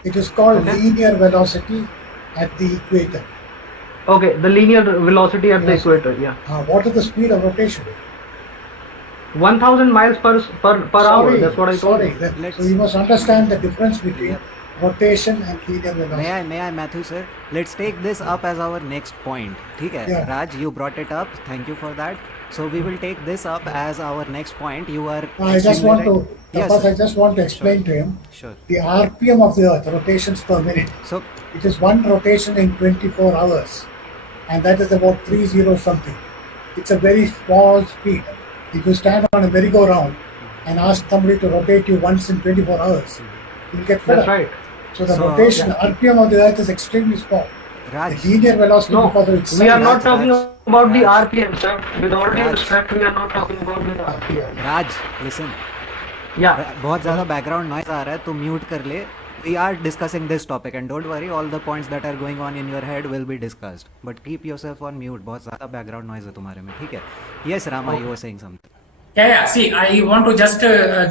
It is called linear velocity at the equator. Okay, the linear velocity at the equator. Yeah. What is the speed of rotation? 1,000 miles per hour. That's what I told you. So you must understand the difference between rotation and linear velocity. May I, Matthew sir? Let's take this up as our next point. ठीक है? Yeah. Raj, you brought it up. Thank you for that. So we will take this up as our next point. You are. I just extremely want to, right. Yes, Tapas, sir. I just want to explain to him Sure. the RPM of the Earth, rotations per minute. So It is one rotation in 24 hours, and that is about 30 something. It's a very small speed. If you stand on a merry-go-round and ask somebody to rotate you once in 24 hours, you'll get fed That's up. right. So the rotation, RPM of the Earth is extremely small. Raj, The linear velocity No, because of its we are size. not talking about the RPM, sir. With all due Raj. respect, we are not talking about the RPM. Raj, listen. Yeah. बहुत ज़्यादा background noise आ रहा है तो mute कर ले. We are discussing this topic and don't worry, all the points that are going on in your head will be discussed. But keep yourself on mute. बहुत ज़्यादा background noise है तुम्हारे में, ठीक है? Yes, Rama, you were saying something. Yeah. See, I want to just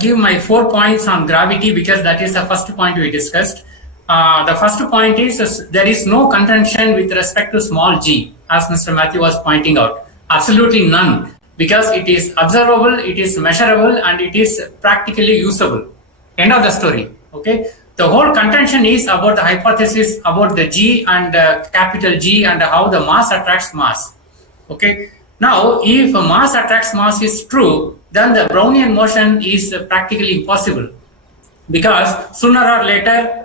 give my 4 points on gravity because that is the first point we discussed. The first point is there is no contention with respect to small g, as Mr. Matthew was pointing out. Absolutely none, because it is observable, it is measurable, and it is practically usable. End of the story. Okay. The whole contention is about the hypothesis about the g and capital G and how the mass attracts mass. Okay. Now, if mass attracts mass is true, then the Brownian motion is practically impossible, because sooner or later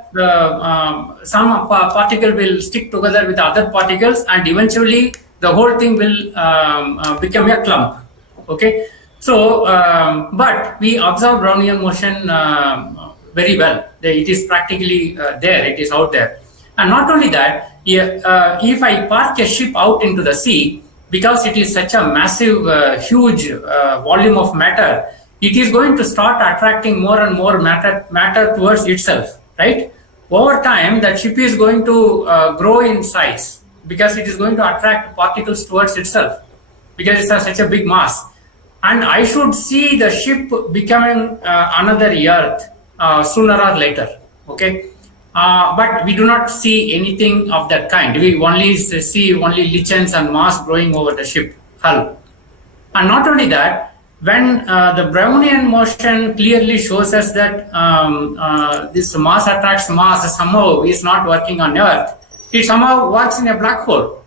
some particle will stick together with other particles and eventually the whole thing will become a clump. Okay, so but we observe Brownian motion very well. It is practically there, it is out there. And not only that, if I park a ship out into the sea, because it is such a massive, huge volume of matter, it is going to start attracting more and more matter towards itself, right? Over time, that ship is going to grow in size because it is going to attract particles towards itself because it has such a big mass. And I should see the ship becoming another Earth sooner or later, okay? But we do not see anything of that kind. We only see only lichens and moss growing over the ship hull. And not only that, when the Brownian motion clearly shows us that this mass attracts mass somehow is not working on Earth, it somehow works in a black hole,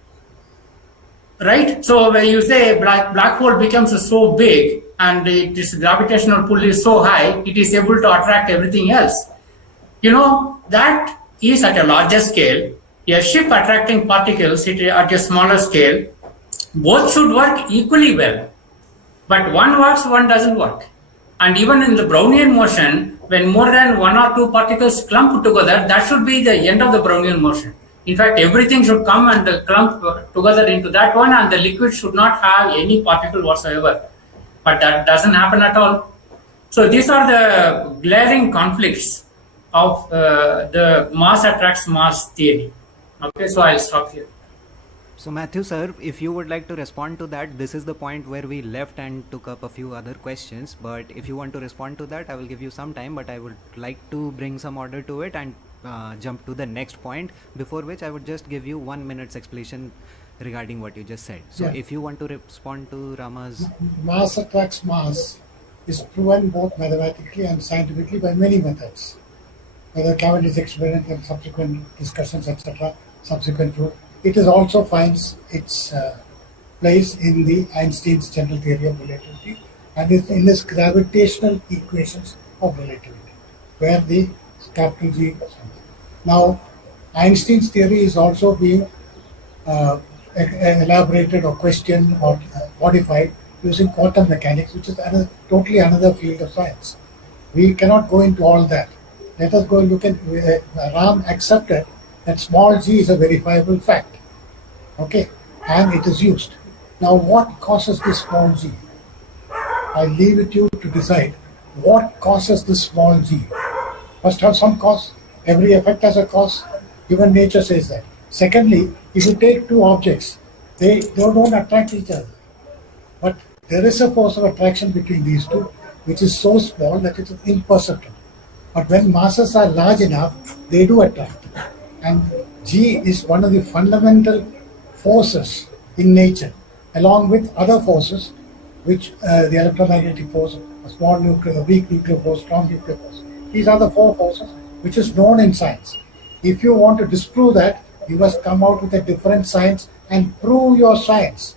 right? So when you say black hole becomes so big and its gravitational pull is so high, it is able to attract everything else. That is at a larger scale. A ship attracting particles at a smaller scale, both should work equally well. But one works, one doesn't work. And even in the Brownian motion, when more than one or two particles clump together, that should be the end of the Brownian motion. In fact, everything should come and clump together into that one, and the liquid should not have any particle whatsoever. But that doesn't happen at all. So these are the glaring conflicts of the mass attracts mass theory. Okay, so I'll stop here. So Matthew sir, if you would like to respond to that, this is the point where we left and took up a few other questions. But if you want to respond to that, I will give you some time, but I would like to bring some order to it and jump to the next point, before which I would just give you 1 minute's explanation regarding what you just said. So Yeah. if you want to respond to Rama's... Mass attracts mass is proven both mathematically and scientifically by many methods, whether Cavendish experiment and subsequent discussions, etc., subsequent proof. It is also finds its place in the Einstein's general theory of relativity and in his gravitational equations of relativity, where the capital G. Now, Einstein's theory is also being elaborated or questioned or modified using quantum mechanics, which is totally another field of science. We cannot go into all that. Let us go and look at Ram accepted that small g is a verifiable fact. Okay, and it is used. Now, what causes this small g? I leave it to you to decide what causes this small g. Must have some cause. Every effect has a cause. Even nature says that. Secondly, if you take two objects, they don't attract each other. But there is a force of attraction between these two, which is so small that it is imperceptible. But when masses are large enough, they do attract. And G is one of the fundamental forces in nature, along with other forces, which the electromagnetic force, a small nuclear, a weak nuclear force, strong nuclear force. These are the four forces which is known in science. If you want to disprove that, you must come out with a different science and prove your science,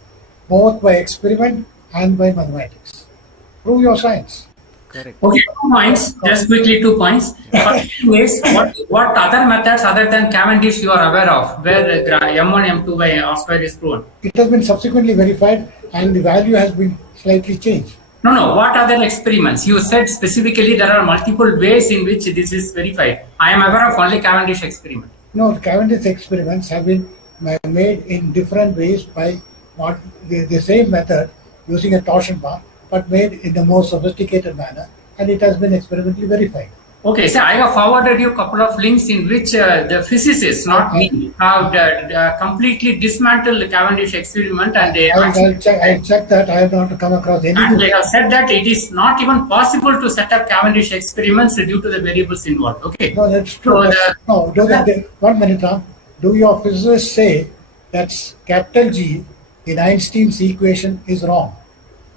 both by experiment and by mathematics. Prove your science. Correct. Okay, 2 points. Just quickly, 2 points. First is what other methods other than Cavendish you are aware of, where M1, M2 by R square is proven? It has been subsequently verified, and the value has been slightly changed. No. What other experiments? You said specifically there are multiple ways in which this is verified. I am aware of only Cavendish experiment. No, Cavendish experiments have been made in different ways by the same method using a torsion bar, but made in a more sophisticated manner, and it has been experimentally verified. Okay, so I have forwarded you a couple of links in which the physicists, not me, have completely dismantled the Cavendish experiment, and they I'll check that. I have not come across anything. and they have said that it is not even possible to set up Cavendish experiments due to the variables involved. Okay. No, that's true. So 1 minute, Ram. Do your physicists say that capital G in Einstein's equation is wrong?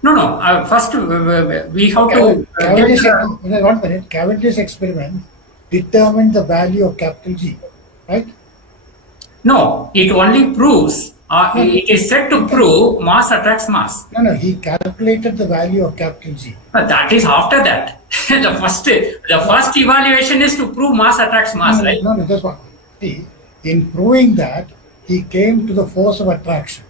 No. First, we have to. Cavendish, 1 minute. Cavendish experiment determined the value of capital G, right? No, it only proves. It is said to prove mass attracts mass. No. He calculated the value of capital G. But that is after that. the first evaluation is to prove mass attracts mass, right? No, just one. See, in proving that, he came to the force of attraction,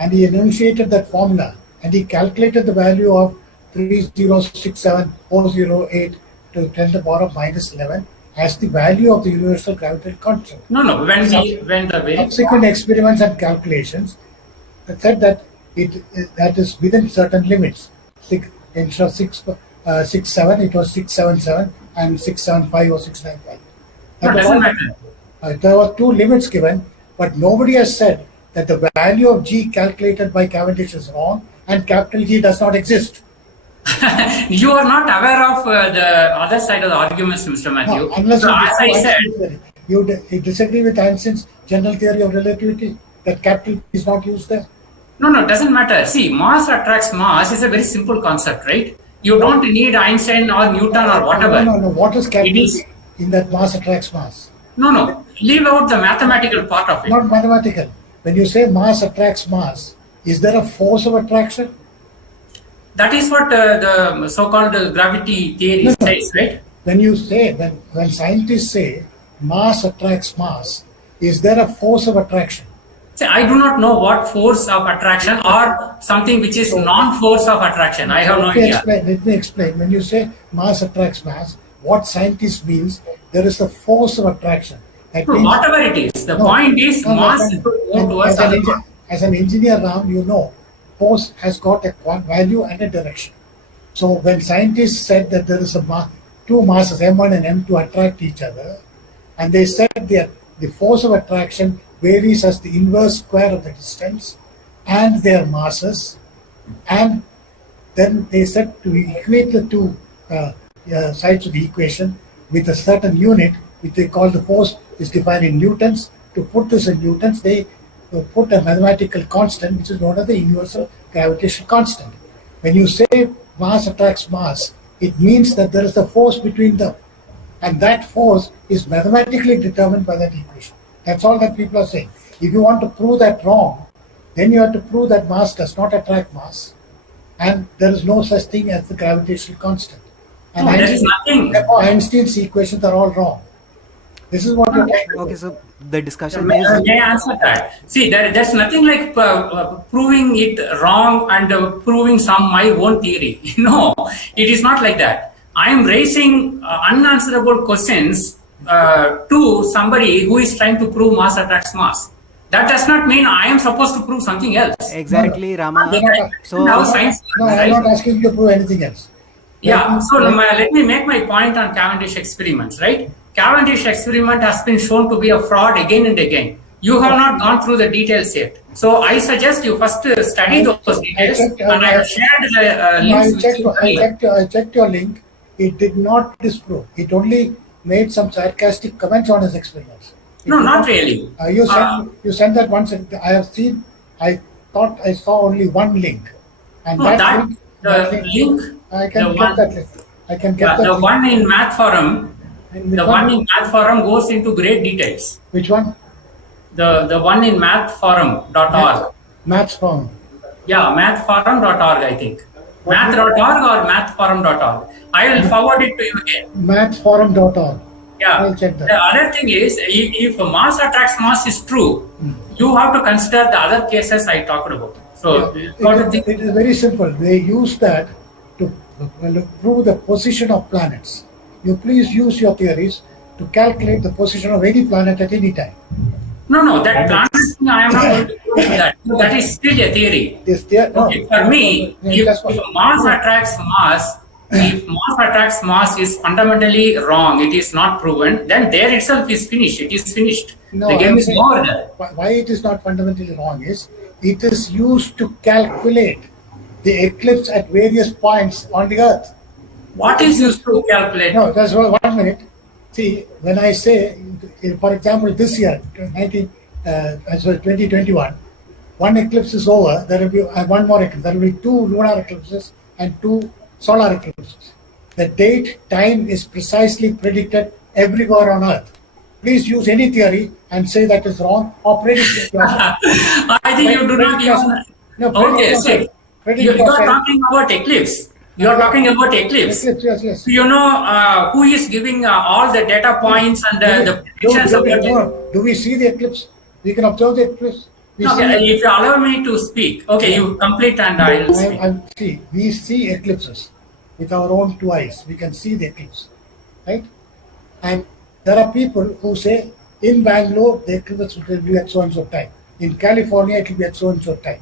and he enunciated that formula, and he calculated the value of 3067408 to 10 to the power of minus 11 as the value of the universal gravitational constant. No. When the Subsequent experiments and calculations said that that is within certain limits. Instead of 6.7, it was 6.77, and 6.75 or 6.95. No, doesn't matter. There were two limits given, but nobody has said that the value of G calculated by Cavendish is wrong and capital G does not exist. You are not aware of the other side of the arguments, Mr. Matthew. No, unless So as I said, you disagree with Einstein's general theory of relativity, that capital G is not used there. No, it doesn't matter. See, mass attracts mass is a very simple concept, right? You don't need Einstein or Newton or whatever. No. What is capital It is- T in that mass attracts mass? No. Leave out the mathematical part of it. Not mathematical. When you say mass attracts mass, is there a force of attraction? That is what the so-called gravity theory No. says, right? When scientists say mass attracts mass, is there a force of attraction? See, I do not know what force of attraction or something which is non-force of attraction. I have no idea. Let me explain. When you say mass attracts mass, what scientists means there is a force of attraction. That So means- whatever it is, the No, point is no, mass no, is to move and towards other part. as an engineer, Ram, you know, force has got a value and a direction. So when scientists said that there is two masses, M1 and M2, attract each other, and they said the force of attraction varies as the inverse square of the distance and their masses, and then they said to equate the two sides of the equation with a certain unit, which they call the force is defined in newtons. To put this in newtons, they put a mathematical constant, which is known as the universal gravitational constant. When you say mass attracts mass, it means that there is a force between them, and that force is mathematically determined by that equation. That's all that people are saying. If you want to prove that wrong, then you have to prove that mass does not attract mass, and there is no such thing as the gravitational constant. And No, there is nothing. therefore Einstein's equations are all wrong. This is what you're trying to do. Okay, so the discussion May is I answer that? See, there's nothing like proving it wrong and proving my own theory. No, it is not like that. I am raising unanswerable questions to somebody who is trying to prove mass attracts mass. That does not mean I am supposed to prove something else. exactly, Rama. So How science No, works, I'm right? not asking you to prove anything else. Yeah, so let me make my point on Cavendish experiments, right? Cavendish experiment has been shown to be a fraud again and again. You have not gone through the details yet. So I suggest you first study those details, and I have shared the links with you earlier. I checked your link. It did not disprove. It only made some sarcastic comments on his experiments. No, not really. You sent that once. I have seen. I thought I saw only one link, and No, the link, I can the get one- that link. I can get Yeah, that the link. one in Math Forum, And which the one in Math Forum goes into great details. Which one? The one in mathforum.org. Maths forum. Yeah, mathforum.org, I think. Math.org or mathforum.org. I will forward it to you again. Mathsforum.org. Yeah. I'll check that. The other thing is, if mass attracts mass is true, you have to consider the other cases I talked about. So, you got to think. It is very simple. They use that to prove the position of planets. You please use your theories to calculate the position of any planet at any time. No, that planet thing, I am not going to prove that. That is still a theory. Okay, for me, if mass attracts mass, if mass attracts mass is fundamentally wrong, it is not proven, then there itself is finished. It is finished. The game is over there. Why it is not fundamentally wrong is it is used to calculate the eclipse at various points on the Earth. What is used to calculate? No, that's 1 minute. See, when I say, for example, this year, 2021, one eclipse is over, there will be one more eclipse. There will be 2 lunar eclipses and 2 solar eclipses. The date, time is precisely predicted everywhere on Earth. Please use any theory and say that is wrong or predict it yourself. I think you do not even. No, predict Okay, yourself. see, Predict you are yourself. talking about eclipse. You are talking about eclipse. Yes. You know who is giving all the data points and the predictions about it? Do we see the eclipse? We can observe the eclipse. We Okay, if you allow me to speak, okay, you complete and I will speak. We see eclipses with our own 2 eyes. We can see the eclipse, right? And there are people who say in Bangalore the eclipse will be at so and so time. In California it will be at so and so time.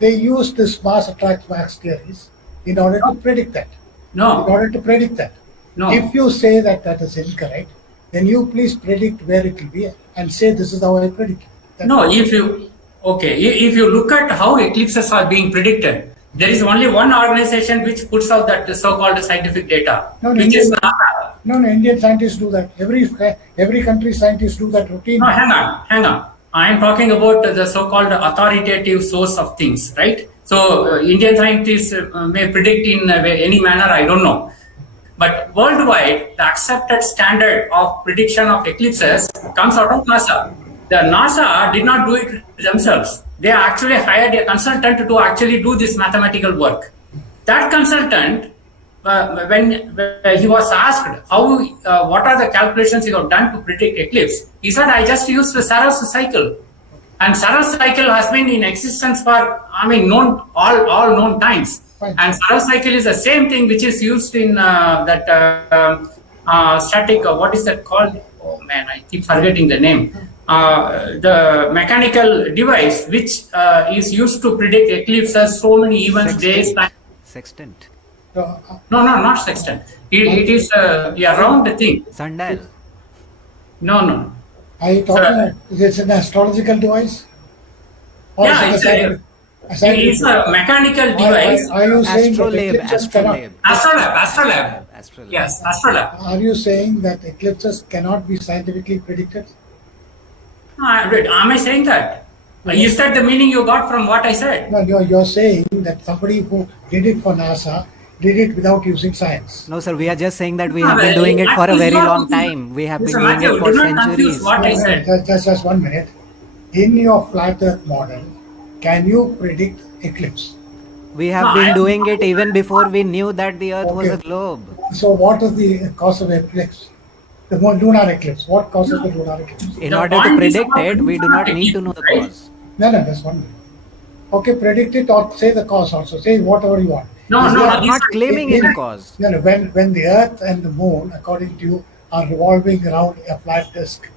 They use this mass attracts mass theories in order to predict that. No. In order to predict that. No. If you say that that is incorrect, then you please predict where it will be and say this is how I predict it. No, if you look at how eclipses are being predicted, there is only one organization which puts out that so-called scientific data, which is NASA. No, Indian scientists do that. Every country scientists do that routinely. No, hang on. I am talking about the so-called authoritative source of things, right? So Indian scientists may predict in any manner, I don't know. But worldwide, the accepted standard of prediction of eclipses comes out of NASA. The NASA did not do it themselves. They actually hired a consultant to actually do this mathematical work. That consultant, when he was asked what are the calculations you have done to predict eclipse, he said, I just used the Saros cycle. And Saros cycle has been in existence for, known all known times. Fine. And Saros cycle is the same thing which is used in static, what is that called? Oh man, I keep forgetting the name. The mechanical device which is used to predict eclipses, so many events, days, time. Sextant. So, No, not sextant. It is a round thing. Sundial. No. are you talking? Is it an astrological device? Or Yeah, is it it's a mechanical device. Are you saying that Astrolabe. eclipses cannot? Astrolabe. Astrolabe. Yes, Astrolabe. Are you saying that eclipses cannot be scientifically predicted? Wait, am I saying that? Is that the meaning you got from what I said? No, you're saying that somebody who did it for NASA did it without using science. No, sir, we are just saying that we have been doing it for a very long time. We have been Mr. doing Matthew, it for do not confuse centuries. what I said. Just 1 minute. In your flat Earth model, can you predict eclipse? We have No, been I- doing it even before we knew that the earth was a Okay. globe. So, what is the cause of eclipse? The lunar eclipse. What causes the lunar eclipse? In The order to point is predict about it, we do not need to know the right? cause. No, just 1 minute. Okay, predict it or say the cause also. Say whatever you want. No, Is no, there- I'm not claiming any cause. No, when the Earth and the Moon, according to you, are revolving around a flat disk,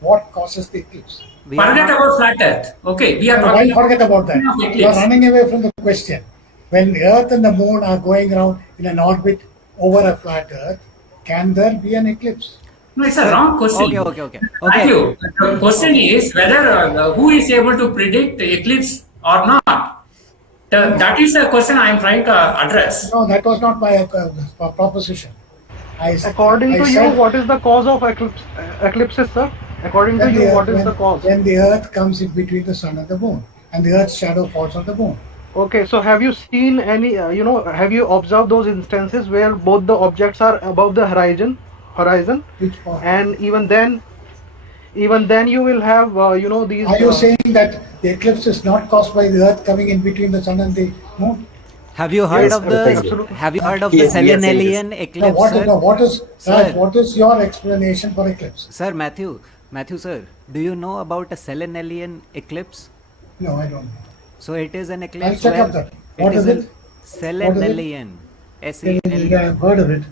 what causes the eclipse? We are Forget not- about flat Earth. Okay, we are Why talking forget about that? of You are eclipse. running away from the question. When the Earth and the Moon are going around in an orbit over a flat Earth, can there be an eclipse? No, it's a wrong question. Okay. Matthew, the question is whether who is able to predict the eclipse or not. That is the question I am trying to address. No, that was not my proposition. According I to you, said what is the cause of eclipses, sir? According to you, what is the cause? when the Earth comes in between the Sun and the Moon, and the Earth's shadow falls on the Moon. Okay, so have you seen any, have you observed those instances where both the objects are above the horizon, Which part? and even then you will have, these. Are you saying that the eclipse is not caused by the Earth coming in between the Sun and the Moon? Have you heard Yes, of the absolutely. Have you heard of Yes, the we are saying Selenelian No, eclipse? Raj, Sir. what is your explanation for eclipse? Sir, Matthew sir, do you know about a Selenelian eclipse? No, I don't know. So it is an eclipse check where up that. What is a it? Selenelian. S-E-L. Yeah, I've heard of it.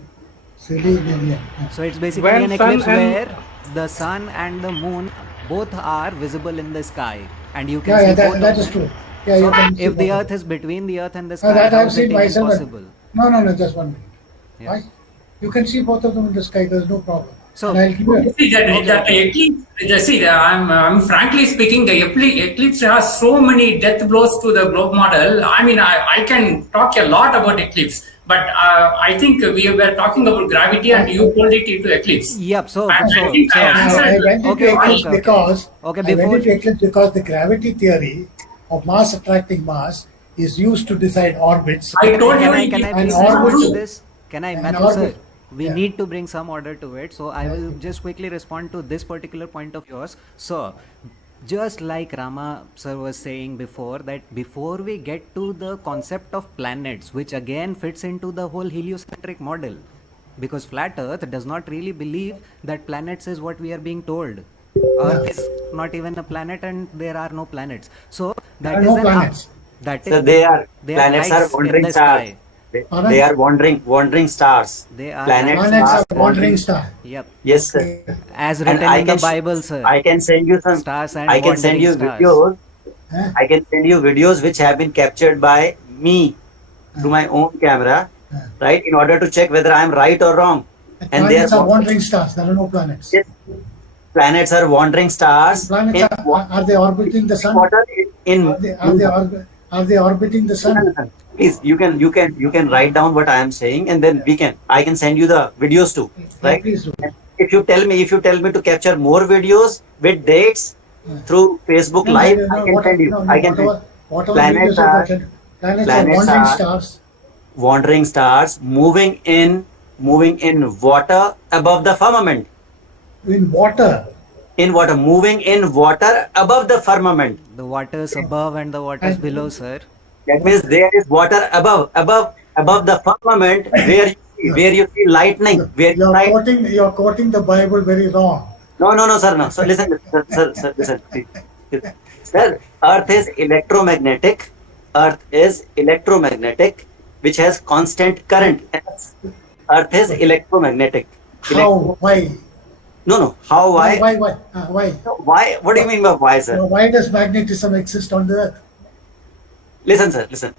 Selenium. So it's basically When an sun eclipse and- where the sun and the moon both are visible in the sky, and you can Yeah, see yeah, both that of is them. true. Yeah, you So can see if the both of earth is between the earth and the them. sky, That how I've is seen it myself. impossible? No, just 1 minute. Yeah. Why? You can see both of them in the sky. There's no problem. So- And I'll give you. See that eclipse. I'm frankly speaking, the eclipse has so many death blows to the globe model. I can talk a lot about eclipse, but I think we were talking about gravity, and you pulled it into eclipse. Yep. So I think I answered. I went into Okay, eclipse okay. because Okay, I went before- into eclipse because the gravity theory of mass attracting mass is used to decide orbits. I told you Can I it bring and some order orbit- to this? Can I, and Matthew orbit- sir? We yeah. need to bring some order to it. So I will just quickly respond to this particular point of yours. So, just like Rama sir was saying before, that before we get to the concept of planets, which again fits into the whole heliocentric model, because flat Earth does not really believe that planets is what we are being told. Earth is not even a planet, and there are no planets. So that are is no an planets. That So is they planets are lights in wandering the stars. sky. Pardon? They are wandering stars. They are Planets Planets are are wandering star. Yep. Yes, sir. As And written I in the can Bible, sir. I can send you some. Stars and I can send you wandering stars. videos. Huh? I can send you videos which have been captured by me through my own camera, right? In order to check whether I am right or wrong. And they Planets are are wandering stars. There are no planets. Yes. Planets are wandering stars. Planets in are they orbiting the sun? water in Are they orbiting the sun? Please, you can write down what I am saying, and then I can send you the videos too, Yeah, right? please do. If you tell me to capture more videos with dates, through Facebook No, Live. no, I no, can tell you. I can tell you. whatever Planets videos you are got, planets are planets wandering are stars. wandering stars moving in water above the firmament. In water. In water, moving in water above the firmament. The waters above and the waters And below, sir. That means there is water above the firmament where you see lightning, where you light. you're quoting the Bible very wrong. No, sir, no. So listen, sir, listen. Sir, Earth is electromagnetic. Earth is electromagnetic, which has constant current. Earth is electromagnetic. How? Why? No. How? Why? Why? Why? What do you mean by why, sir? Why does magnetism exist on the earth? Listen, sir, listen.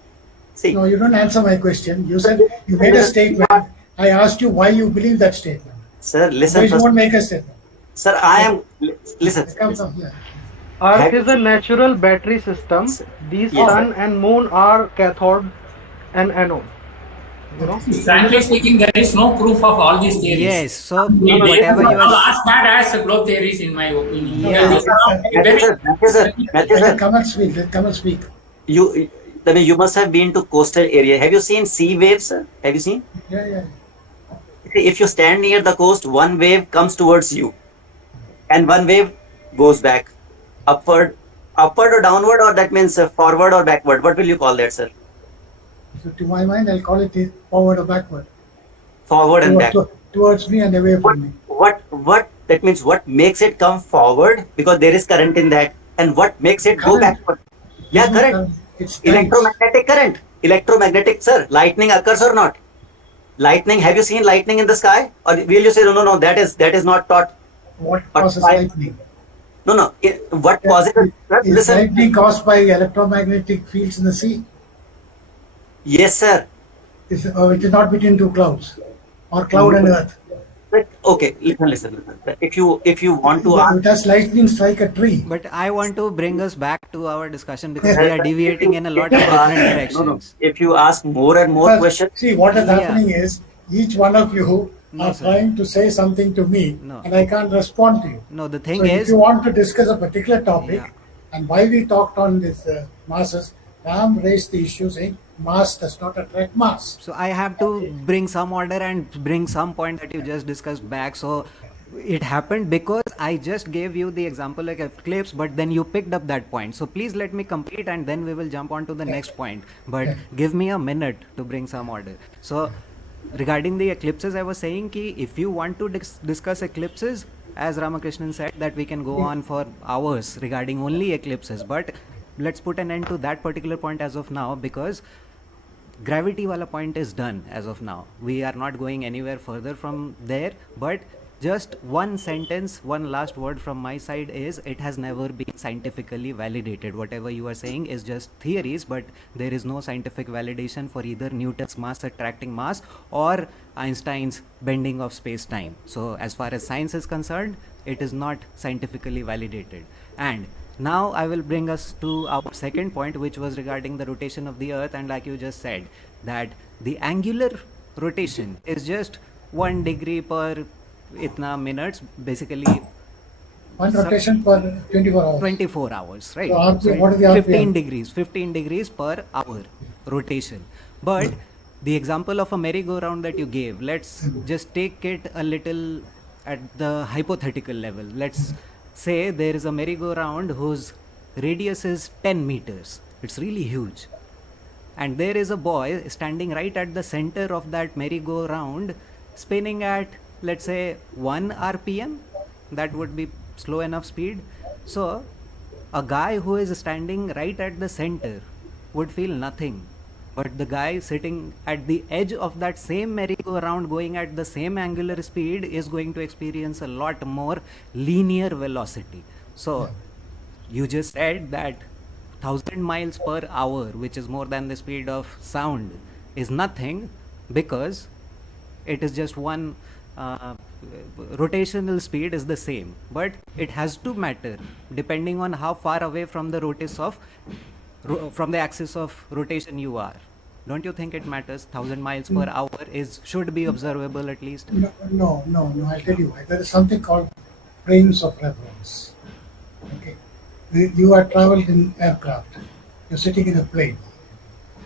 See, No, you don't answer my question. You said you made a statement. I asked you why you believe that statement. sir, So listen you first. won't make a statement. Sir, I am. Listen. Come from here. Earth is a natural battery system. The Yes. sun and moon are cathode and anode. You know. Frankly speaking, there is no proof of all these theories. Yes, so They whatever are you are. as bad as the globe theories, in my opinion. Yeah. These are Matthew, sir. Let Kamal speak. Let Kamal speak. I mean, you must have been to coastal area. Have you seen sea waves, sir? Have you seen? Yeah. If you stand near the coast, one wave comes towards you, and one wave goes back, upward or downward, or that means forward or backward. What will you call that, sir? So to my mind, I'll call it forward or backward. Forward and back. Towards me and away from me. What that means? What makes it come forward? Because there is current in that, and what makes it go Current. backward? Yeah, current. It's times. Electromagnetic current. Electromagnetic, sir. Lightning occurs or not? Lightning. Have you seen lightning in the sky? Or will you say no? That is not taught. What But causes why- lightning? No. What causes it? Is Listen. lightning caused by electromagnetic fields in the sea? Yes, sir. It is not between two clouds or cloud and earth. Okay, listen. If you want to ask, Does lightning strike a tree? But I want to bring us back to our discussion because we are deviating in a lot of different no. directions. If you ask more and more Because, questions, see, what is Yeah. happening is each one of you No, are sir. trying to say something to me, No. and I can't respond to you. No, the So thing if is, you want to discuss a particular topic, Yeah. and why we talked on this masses, Ram raised the issue saying mass does not attract mass. so I have to bring some order and bring some point that you just discussed back. So it happened because I just gave you the example like eclipse, but then you picked up that point. So please let me complete and then we will jump on to the next point. But Yeah. give me a minute to bring some order. So regarding the eclipses, I was saying ki if you want to discuss eclipses, as Ramakrishnan said, that we can go on for hours regarding only eclipses. But let's put an end to that particular point as of now because gravity wala point is done as of now. We are not going anywhere further from there. But just one sentence, one last word from my side is it has never been scientifically validated. Whatever you are saying is just theories, but there is no scientific validation for either Newton's mass attracting mass or Einstein's bending of space-time. So as far as science is concerned, it is not scientifically validated. And now I will bring us to our second point, which was regarding the rotation of the earth. And like you just said, that the angular rotation is just 1 degree per itna minutes, basically One rotation per 24 hours. 24 hours, right? So RPM, So what is the 15 RPM? degrees, 15 degrees per hour rotation. But the example of a merry-go-round that you gave, let's just take it a little at the hypothetical level. Let's say there is a merry-go-round whose radius is 10 meters. It's really huge. And there is a boy standing right at the center of that merry-go-round spinning at, let's say, 1 rpm. That would be slow enough speed. So a guy who is standing right at the center would feel nothing, but the guy sitting at the edge of that same merry-go-round going at the same angular speed is going to experience a lot more linear velocity. So you just said that 1000 miles per hour, which is more than the speed of sound, is nothing because it is just one rotational speed is the same, but it has to matter depending on how far away from the from the axis of rotation you are. Don't you think it matters? 1000 miles per hour should be observable at least. No. I'll tell you why. There is something called frames of reference. Okay. You are traveled in aircraft. You're sitting in a plane.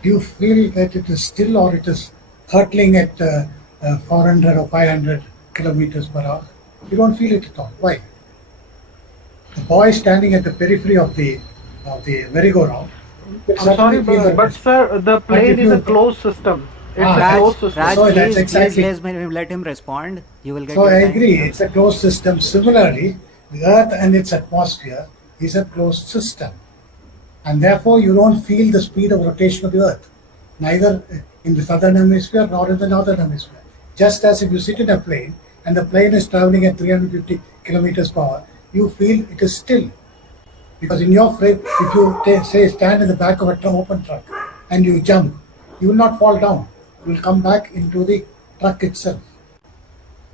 Do you feel that it is still or it is hurtling at 400 or 500 kilometers per hour? You don't feel it at all. Why? The boy standing at the periphery of the merry-go-round. I'm sorry, but sir, the plane is a closed system. It's a closed system. Raj, So that's please, exactly- let him respond. You will get So your I time. agree, it's a closed system. Similarly, the Earth and its atmosphere is a closed system. And therefore, you don't feel the speed of rotation of the Earth, neither in the southern hemisphere nor in the northern hemisphere. Just as if you sit in a plane and the plane is traveling at 350 kilometers per hour, you feel it is still. Because in your frame, if you say stand in the back of an open truck and you jump, you will not fall down. You will come back into the truck itself.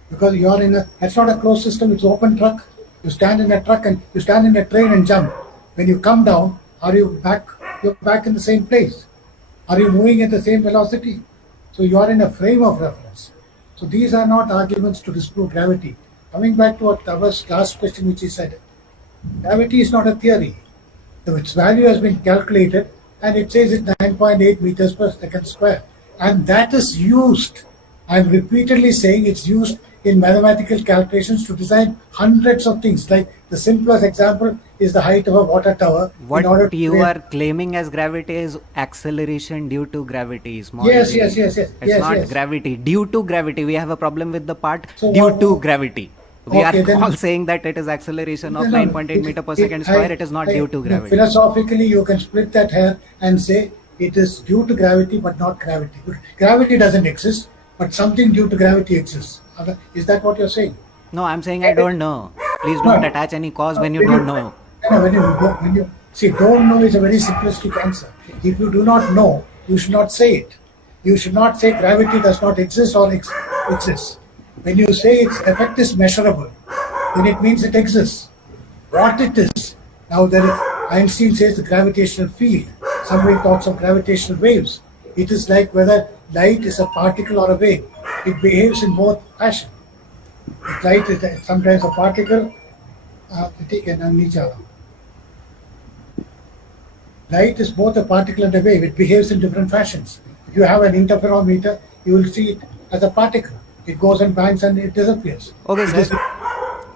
Because you are that's not a closed system, it's an open truck. You stand in a truck and you stand in a train and jump. When you come down, are you back? You're back in the same place. Are you moving at the same velocity? So you are in a frame of reference. So these are not arguments to disprove gravity. Coming back to what Tava's last question, which he said, gravity is not a theory. Its value has been calculated and it says it's 9.8 meters per second square. And that is used, I'm repeatedly saying it's used in mathematical calculations to design hundreds of things. Like the simplest example is the height of a water tower. What you are claiming as gravity is acceleration due to gravity. Small Yes, g. yes. It's not yes. gravity. Due to gravity. We have a problem with the part So due what- to gravity. We Okay, are then- all saying that it is acceleration of No, 9.8 meter per second square. It is not due to gravity. Philosophically, you can split that hair and say it is due to gravity but not gravity. Gravity doesn't exist, but something due to gravity exists. Is that what you're saying? No, I'm saying I don't know. Please don't attach any cause when you don't know. When you see, don't know is a very simplistic answer. If you do not know, you should not say it. You should not say gravity does not exist or exists. When you say its effect is measurable, then it means it exists. What it is, now there is, Einstein says the gravitational field. Somebody talks of gravitational waves. It is like whether light is a particle or a wave. It behaves in both fashion. If light is sometimes a particle, light is both a particle and a wave. It behaves in different fashions. If you have an interferometer, you will see it as a particle. It goes and bangs and it disappears. Okay, It is- sir.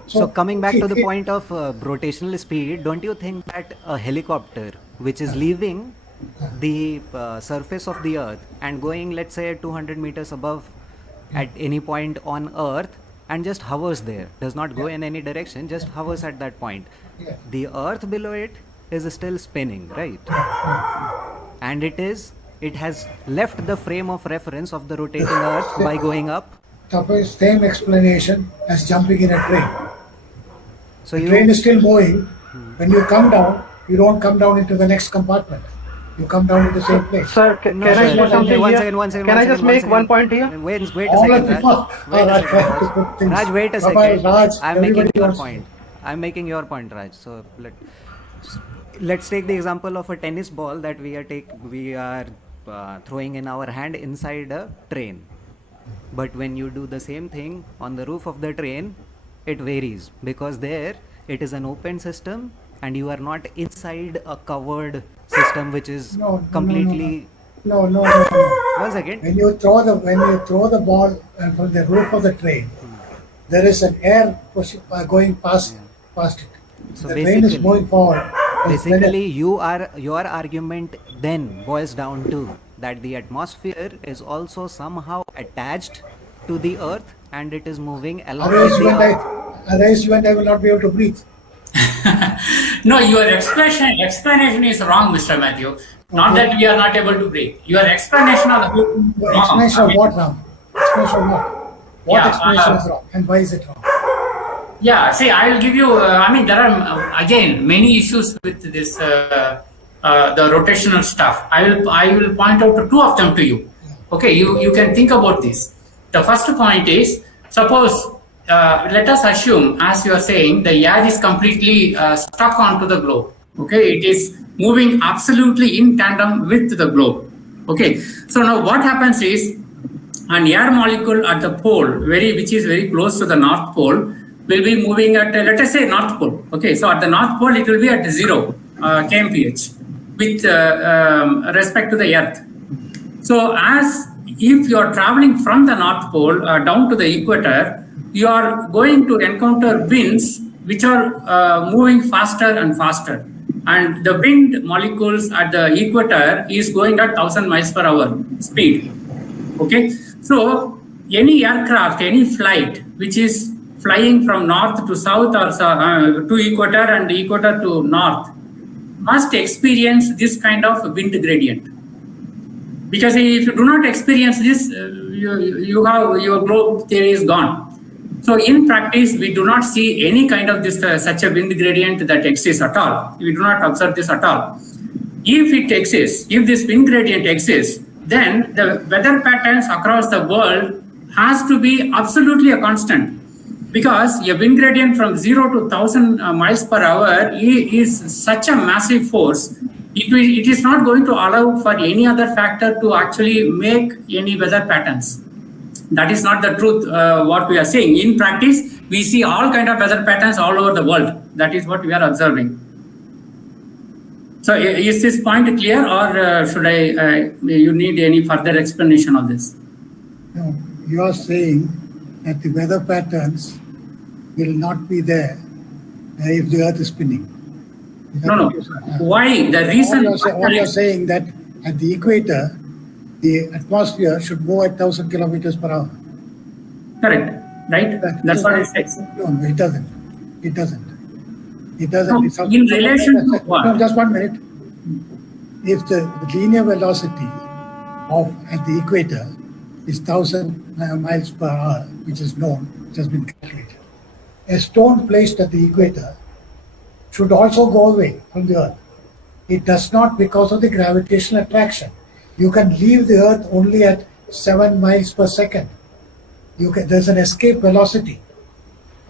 So coming back to the point of rotational speed, don't you think that a helicopter which is leaving the surface of the earth and going, let's say, 200 meters above at any point on earth and just hovers there, does not go in any direction, just hovers at that point, Yeah. the earth below it is still spinning, right? And it has left the frame of reference of the rotating earth by going up. Suppose same explanation as jumping in a train. So The train is still moving. When you come down, you don't come down into the next compartment. You come down to the same place. Sir, can No, I sir, say something one here? second. Can I just make one point here? Wait a All second, of Raj. you Wait a are second, trying to Raj. put things. Raj, wait a Bye-bye, second. Raj. I'm making Everybody your wants to- point. I'm making your point, Raj. So let's take the example of a tennis ball that we are throwing in our hand inside a train. But when you do the same thing on the roof of the train, it varies because there it is an open system and you are not inside a covered system which is completely. No. One second. When you throw the ball from the roof of the train, there is an air going past it. So the train is basically- moving forward. Basically, your argument then boils down to that the atmosphere is also somehow attached to the earth and it is moving along with Otherwise, the earth. you and I will not be able to breathe. No, your explanation is wrong, Mr. Matthew. Not that we are not able to breathe. Your explanation of the whole thing is The wrong. explanation I of mean, what, Ram? Explanation of what? What Yeah, explanation is wrong and why is it wrong? Yeah, see, I will give you. There are again many issues with this the rotational stuff. I will point out two of them to you. Okay, you can think about this. The first point is, suppose let us assume, as you are saying, the air is completely stuck onto the globe. Okay, it is moving absolutely in tandem with the globe. Okay, so now what happens is an air molecule at the pole, which is very close to the North Pole, will be moving at, let us say, North Pole. Okay, so at the North Pole, it will be at 0 kmph with respect to the Earth. So as if you are traveling from the North Pole down to the equator, you are going to encounter winds which are moving faster and faster. And the wind molecules at the equator is going at 1000 miles per hour speed. Okay, so any aircraft, any flight which is flying from north to south or to equator and equator to north must experience this kind of wind gradient. Because if you do not experience this, you have your globe theory is gone. So in practice, we do not see any kind of this such a wind gradient that exists at all. We do not observe this at all. If it exists, if this wind gradient exists, then the weather patterns across the world has to be absolutely a constant. Because a wind gradient from 0 to 1000 miles per hour is such a massive force. It is not going to allow for any other factor to actually make any weather patterns. That is not the truth, what we are saying. In practice, we see all kind of weather patterns all over the world. That is what we are observing. So is this point clear, or should you need any further explanation of this? No, you are saying that the weather patterns will not be there if the Earth is spinning. No. Why? The reason... All you're saying that at the equator, the atmosphere should move at 1000 kilometers per hour. Correct. Right? That's what it says. No, it doesn't. It doesn't. It doesn't. No, in relation to what? No, just 1 minute. If the linear velocity at the equator is 1000 miles per hour, which is known, which has been calculated, a stone placed at the equator should also go away from the Earth. It does not because of the gravitational attraction. You can leave the Earth only at 7 miles per second. There's an escape velocity.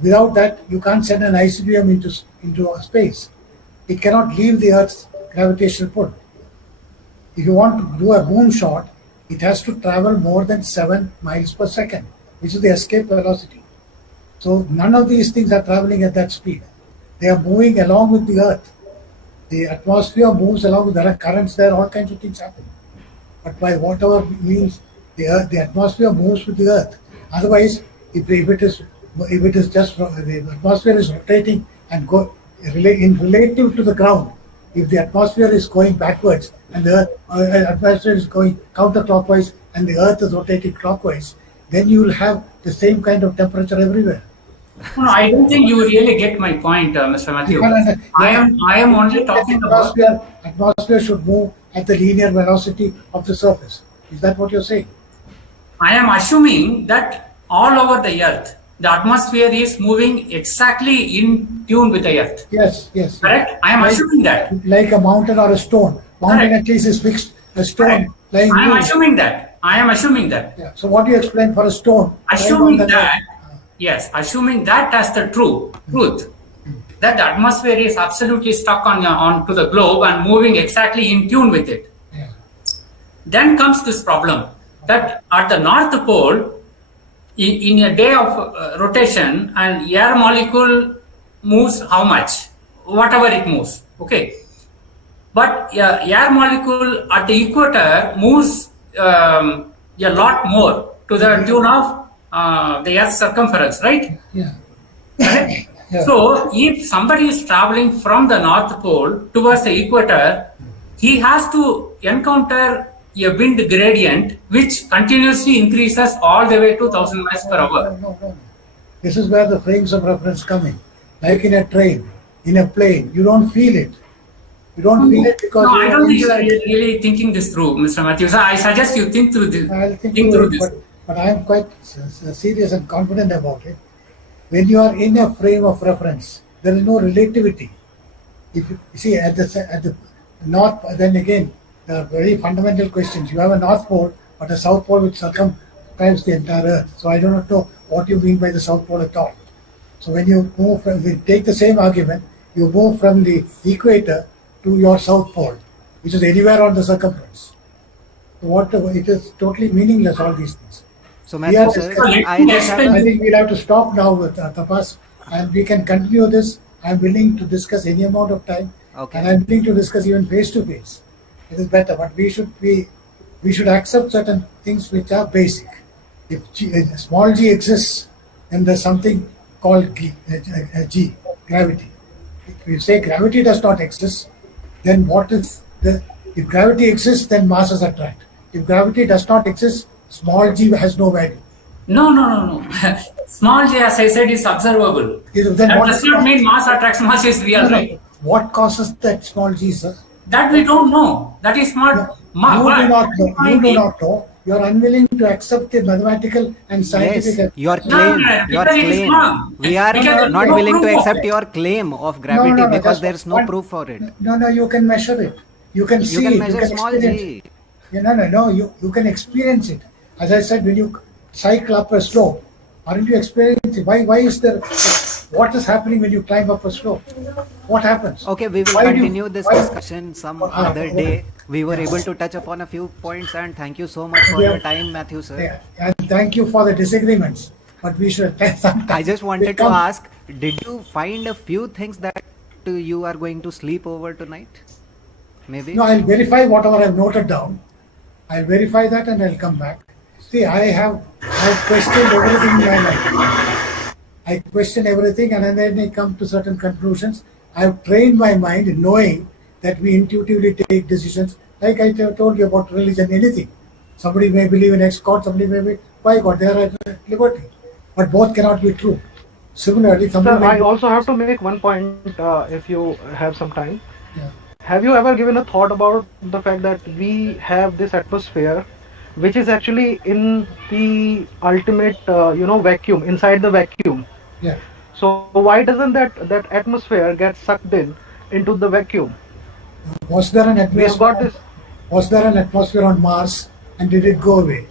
Without that, you can't send an ICBM into space. It cannot leave the Earth's gravitational pull. If you want to do a moonshot, it has to travel more than 7 miles per second, which is the escape velocity. So none of these things are traveling at that speed. They are moving along with the Earth. The atmosphere moves along with, there are currents there, all kinds of things happen. But by whatever means, the atmosphere moves with the Earth. Otherwise, if it is just the atmosphere is rotating and relative to the ground, if the atmosphere is going backwards and the atmosphere is going counterclockwise and the Earth is rotating clockwise, then you will have the same kind of temperature everywhere. No, I don't think you really get my point, Mr. Matthew. I am only talking about... Atmosphere should move at the linear velocity of the surface. Is that what you're saying? I am assuming that all over the Earth, the atmosphere is moving exactly in tune with the Earth. Yes. Correct? I am assuming that. Like a mountain or a stone. Mountain Correct. at least is fixed. A stone lying. I am assuming that. Yeah. So what do you explain for a stone? Assuming that, yes, assuming that as the truth, that the atmosphere is absolutely stuck onto the globe and moving exactly in tune with it. Yeah. Then comes this problem that at the North Pole, in a day of rotation, an air molecule moves how much? Whatever it moves. Okay. But air molecule at the equator moves a lot more to the tune of the Earth's circumference, right? Yeah. Right? Yeah. So if somebody is traveling from the North Pole towards the equator, he has to encounter a wind gradient which continuously increases all the way to 1000 miles per hour. No. This is where the frames of reference come in. Like in a train, in a plane, you don't feel it. You don't feel it because... No, I don't think you are really thinking this through, Mr. Matthews. I suggest you think through this. I'll think through this. But I am quite serious and confident about it. When you are in a frame of reference, there is no relativity. If you see at the north, then again, there are very fundamental questions. You have a North Pole, but a South Pole which circumscribes the entire Earth. So I do not know what you mean by the South Pole at all. So when you move from, we take the same argument, you move from the equator to your South Pole, which is anywhere on the circumference. So it is totally meaningless, all these things. So Matthew, sir, I think we'll have to stop now with Tapas. and we can continue this. I'm willing to discuss any amount of time, Okay. and I'm willing to discuss even face to face. It is better, but we should accept certain things which are basic. If small g exists, then there's something called g, gravity. If you say gravity does not exist, then what is the? If gravity exists, then masses attract. If gravity does not exist, small g has no value. No. Small g, as I said, is observable. Then That what does not mean mass attracts mass is real, right? What causes that small g, sir? That we don't know. That is not You do not know. You do not know. You are unwilling to accept the mathematical and scientific. Yes, your No, claim, your because it is claim. wrong. We are Because not no willing to proof of accept it. your claim of gravity No, because that's there's no what- proof for it. No, you can measure it. You can You see can it. measure You can small experience g. it. No. You can experience it. As I said, when you cycle up a slope, aren't you experiencing it? Why is there? What is happening when you climb up a slope? What happens? Okay, we will Why do you- continue this why- discussion some other day. We were able to touch upon a few points, and thank you so much for Yeah. your time, Matthew, sir. Yeah, and thank you for the disagreements. But we should sometimes I just wanted to become- ask, did you find a few things that you are going to sleep over tonight? Maybe? No, I'll verify whatever I've noted down. I'll verify that and I'll come back. See, I've questioned everything in my life. I question everything and then I come to certain conclusions. I've trained my mind in knowing that we intuitively take decisions. Like I told you about religion, anything. Somebody may believe in X God, somebody may be Y God. They are at liberty. But both cannot be true. Similarly, somebody Sir, may I also have to make one point if you have some time. Yeah. Have you ever given a thought about the fact that we have this atmosphere which is actually in the ultimate, vacuum, inside the vacuum? Yeah. So why doesn't that atmosphere get sucked into the vacuum? Was there an We have atmosphere? got this. Was there an atmosphere on Mars and did it go away?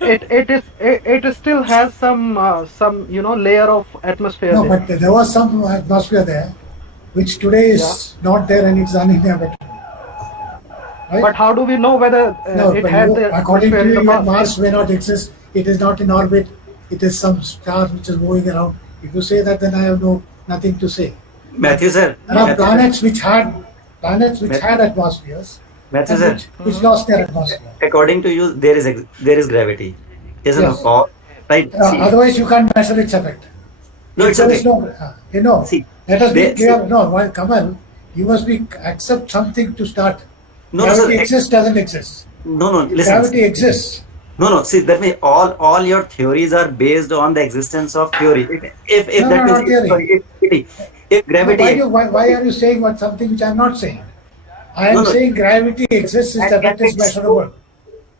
It still has some layer of atmosphere No, there. but there was some atmosphere there, which today is not there and it's uninhabitable. Right? But how do we know whether no, it but had you, the according atmosphere to in you, the past? Mars may not exist. It is not in orbit. It is some star which is moving around. If you say that, then I have nothing to say. Matthew sir. There are Matthew, planets which had atmospheres Matthew and sir. which lost their atmosphere. According to you, there is gravity, isn't Yes. it? All right. See, Otherwise, you can't measure its effect. no, it's There okay. is no, See, let us be there- clear. No, while Kamal, you must accept something to start. No, Gravity sir. exists, doesn't exist. No. Listen. Gravity exists. No. See, that means all your theories are based on the existence of theory. If No, that not means theory. sorry, if No, gravity why are you saying something which I'm not saying? I am No, no. saying gravity exists, its And effect is it's measurable.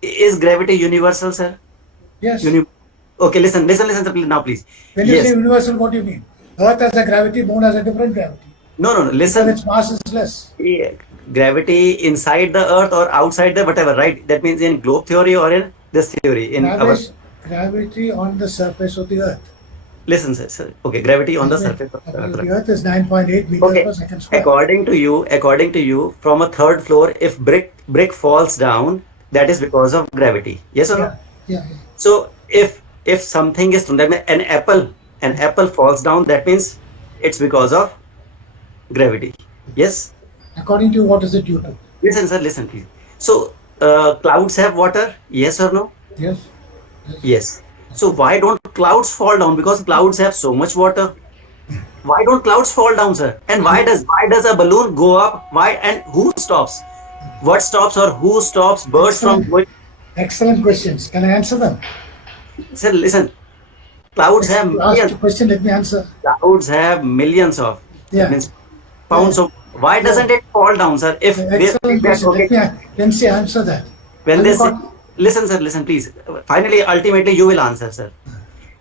is gravity universal, sir? Yes. Okay, listen, sir, now, please. When you Yes. say universal, what do you mean? Earth has a gravity, moon has a different gravity. No. And Listen. its mass is less. Yeah, gravity inside the earth or outside the whatever, right? That means in globe theory or in this theory in our Gravity on the surface of the earth. listen, sir. Okay, gravity on the surface of the The earth. earth is 9.8 meters Okay. per second square. According to you, from a third floor, if brick falls down, that is because of gravity. Yes or no? Yeah. So if something is that means an apple falls down, that means it's because of gravity. Yes. According to you, what is it due to? Listen, sir. Listen, please. So clouds have water. Yes or no? Yes. Yes. So why don't clouds fall down? Because clouds have so much water. Why don't clouds fall down, sir? And why does a balloon go up? Why and who stops? What stops or who stops birds from going? Excellent questions. Can I answer them? Sir, listen. Clouds have You asked a millions. question, let me answer. Clouds have millions of Yeah. means pounds of. Why doesn't it fall down, sir? If they Excellent think that, question. okay, Let me answer that. when Have they you say, got- listen, sir, listen, please. Finally, ultimately, you will answer, sir.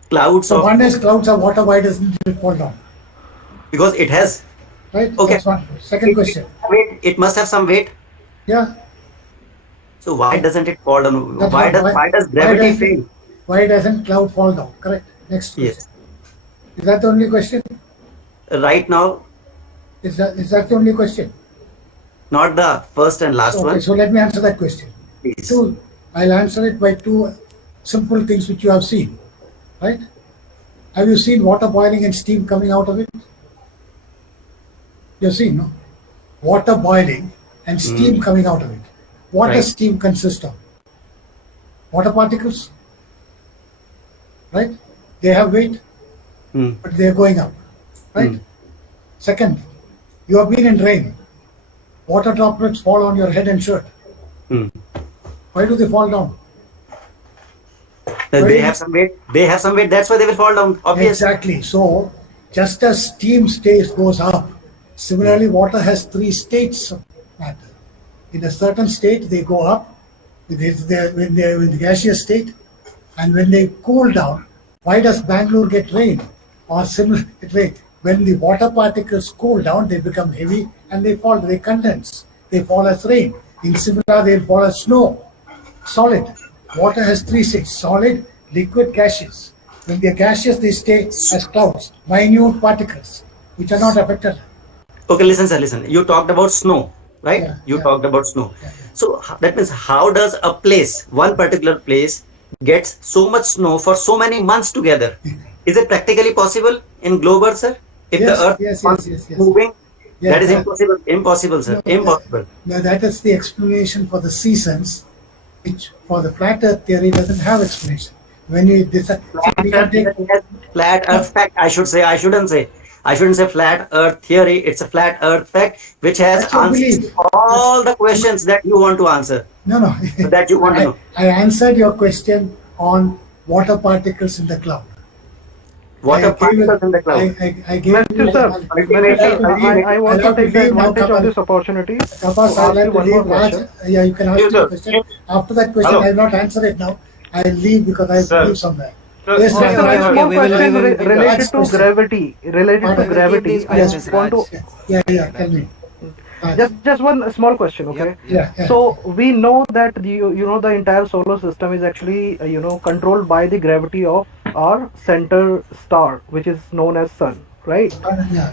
Clouds So of one is clouds of water, why doesn't it fall down? because it has Right? Okay. That's one. Second question. weight. It must have some weight. Yeah. So why doesn't it fall down? That's Why one. does gravity doesn't- fail? Why doesn't cloud fall down? Correct. Next question. Yes. Is that the only question? Right now, Is that the only question? not the first and last Okay, one. so let me answer that question. Please. I'll answer it by two simple things which you have seen. Right? Have you seen water boiling and steam coming out of it? You've seen, no? Water boiling and steam coming out of it. What does steam consist of? Water particles, right? They have weight, but they are going up, right? Second, you have been in rain. Water droplets fall on your head and shirt. Why do they fall down? They have some weight. They have some weight. That's why they will fall down. Obviously. Exactly. So, just as steam goes up, similarly, water has three states of matter. In a certain state, they go up when they're in the gaseous state, and when they cool down. Why does Bangalore get rain? Or similar rain? When the water particles cool down, they become heavy and they fall. They condense. They fall as rain. In Simla, they fall as snow. Solid. Water has three states: solid, liquid, gaseous. When they're gaseous, they stay as clouds, minute particles, which are not affected. Okay, listen, sir, listen. You talked about snow, right? Yeah, You yeah. talked about snow. So that means how does a place, one particular place, gets so much snow for so many months together? Is it practically possible in globe Earth, sir? If Yes, the Earth yes, is yes. moving, Yeah, that is yeah. impossible. Impossible, sir. No, Impossible. Now that is the explanation for the seasons, which for the flat Earth theory doesn't have explanation. When you decide, we can take Flat Earth fact. I shouldn't say flat Earth theory. It's a flat Earth fact which has That's your answers belief. to all the questions that you want to answer. no. That you want to know. I answered your question on water particles in the cloud. Water I gave particles it- in the cloud. I gave Matthew you- sir, I'll- Matthew, I want to take the leave now, advantage of Kapil. this opportunity to Tapas, ask I'd like you to one more leave. Raj, question. yeah, you can ask Yes, me a sir. question. After that question, Hello. I will not answer it now. I'll leave because I have to Sir. leave somewhere. Sir, Yes, Sir, sir, a Raj. Okay, small we will- question we will- related Raj to question. gravity. Related Pardon? to gravity. These I questions, just want to Raj. Yeah, tell me. Raj. just one small question, okay? Yep. Yeah. So we know that you know the entire solar system is actually controlled by the gravity of our center star, which is known as sun, right? Yeah.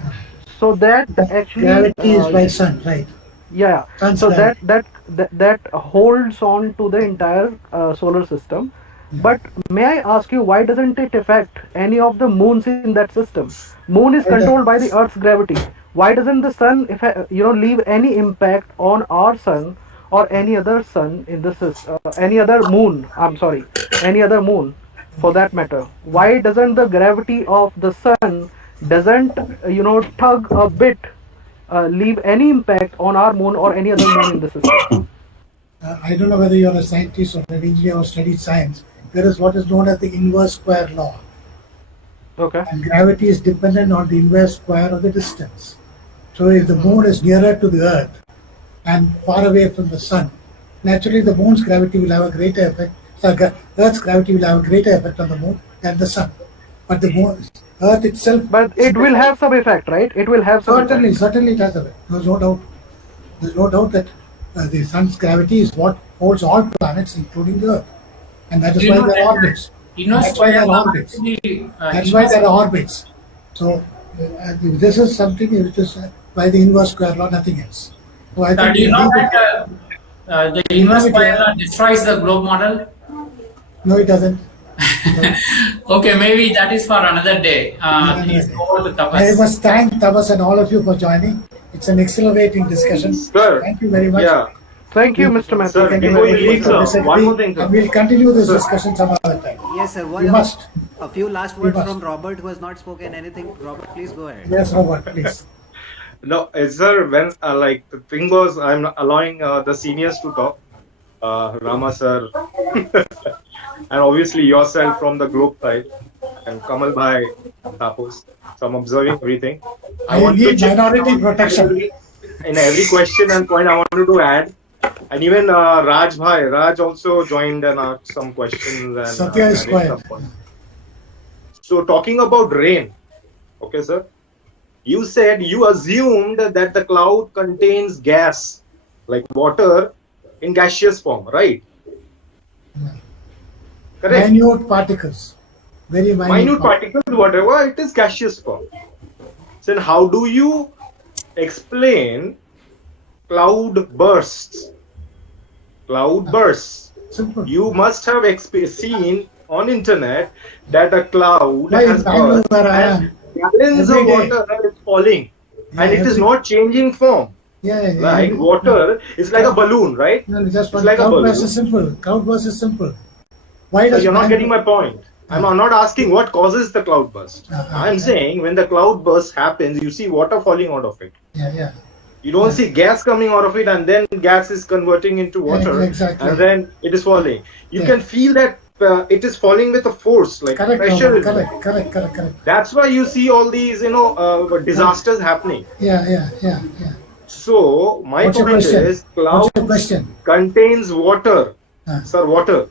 So that actually Gravity is by sun, right? yeah. Sun's So gravity. that holds on to the entire solar system. But may I ask you, why doesn't it affect any of the moons in that system? Moon is controlled by the Earth's gravity. Why doesn't the sun, leave any impact on our sun or any other sun in the system, any other moon? I'm sorry, any other moon, for that matter. Why doesn't the gravity of the sun doesn't tug a bit, leave any impact on our moon or any other moon in the system? I don't know whether you're a scientist or an engineer or studied science. There is what is known as the inverse square law. Okay. And gravity is dependent on the inverse square of the distance. So if the moon is nearer to the earth and far away from the sun, naturally the moon's gravity will have a greater effect. So Earth's gravity will have a greater effect on the moon than the sun. But the moon, Earth itself. But it will have some effect, right? It will have some effect. Certainly it has a effect. There's no doubt. There's no doubt that the sun's gravity is what holds all planets, including the Earth. And that is You why know there that, are orbits. Inverse That's why there square are law orbits. actually, That's why there are orbits. So this is something which is by the inverse square law, nothing else. So I think do you we know leave it. that the inverse square law destroys the globe model? No, it doesn't. Okay, maybe that is for another day. Please go over to I Tapas. must thank Tapas and all of you for joining. It's an exhilarating discussion. Sir. Thank you very much. Yeah. Thank you, Mr. Matthew. Sir, Thank you before very you much leave, for sir, listening. one more thing, sir. And we'll continue this discussion some other time. Yes, sir. You must. A few last You words must. from Robert, who has not spoken anything. Robert, please go ahead. Yes, Robert, please. No, sir, when like the thing was, I'm allowing the seniors to talk, Rama sir, and obviously yourself from the group side, and Kamal Bhai, Tapos. So I'm observing everything. I want to need chip minority in protection. in every question and point I wanted to add. And even Raj also joined and asked some questions. And, Satya is added quiet. some points. So talking about rain, okay, sir. You said you assumed that the cloud contains gas, like water, in gaseous form, right? Correct. Minute particles. Very Minute particles, whatever, it is gaseous form. Then how do you explain cloud bursts? Cloud bursts. Simple. You must have seen on internet that a cloud Why in has Bangalore burst where I and am? gallons Every of day. water is falling, Yeah, and it is every- not changing form. Yeah, Like every- water is like a balloon, right? No, just It's one. like a Cloudburst balloon. is simple. Cloudburst is simple. Why So does you're not getting my Bangalore? point. I'm not asking what causes the cloud burst. I'm Yeah. saying when the cloud burst happens, you see water falling out of it. Yeah. You don't Yeah. see gas coming out of it, and then gas is converting into water, exactly. and then it is falling. You Yeah. can feel that it is falling with a force, like Correct, pressure. Robert. Is Correct. That's why you see all these, disasters happening. Yeah. So my What's your point question? is, What's cloud your question? contains water, sir, water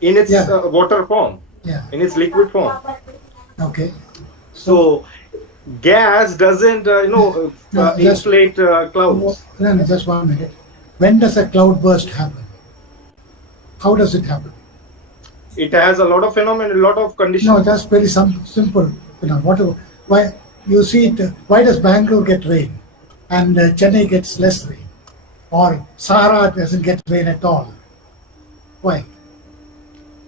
in its Yeah. water form, Yeah. in its liquid form. Okay. So gas doesn't, No, just- inflate clouds. No, just 1 minute. When does a cloud burst happen? How does it happen? It has a lot of phenomena, a lot of conditions. No, just very simple. Why you see it? Why does Bangalore get rain, and Chennai gets less rain, or Sahara doesn't get rain at all? Why?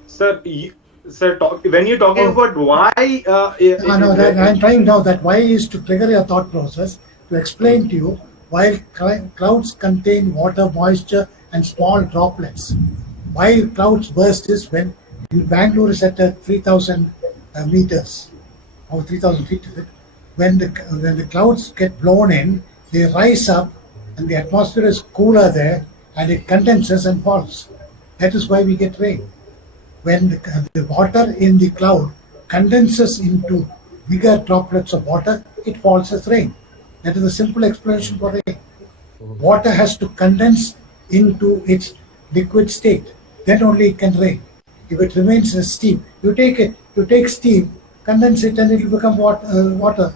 Sir, when you're talking Oh. about why, I'm trying now that why is to trigger your thought process to explain to you why clouds contain water, moisture, and small droplets. Why clouds burst is when in Bangalore is at 3,000 meters or 3,000 feet. Is it? When the clouds get blown in, they rise up, and the atmosphere is cooler there, and it condenses and falls. That is why we get rain. When the water in the cloud condenses into bigger droplets of water, it falls as rain. That is a simple explanation for rain. Water has to condense into its liquid state, then only it can rain. If it remains as steam, you take steam, condense it, and it will become water.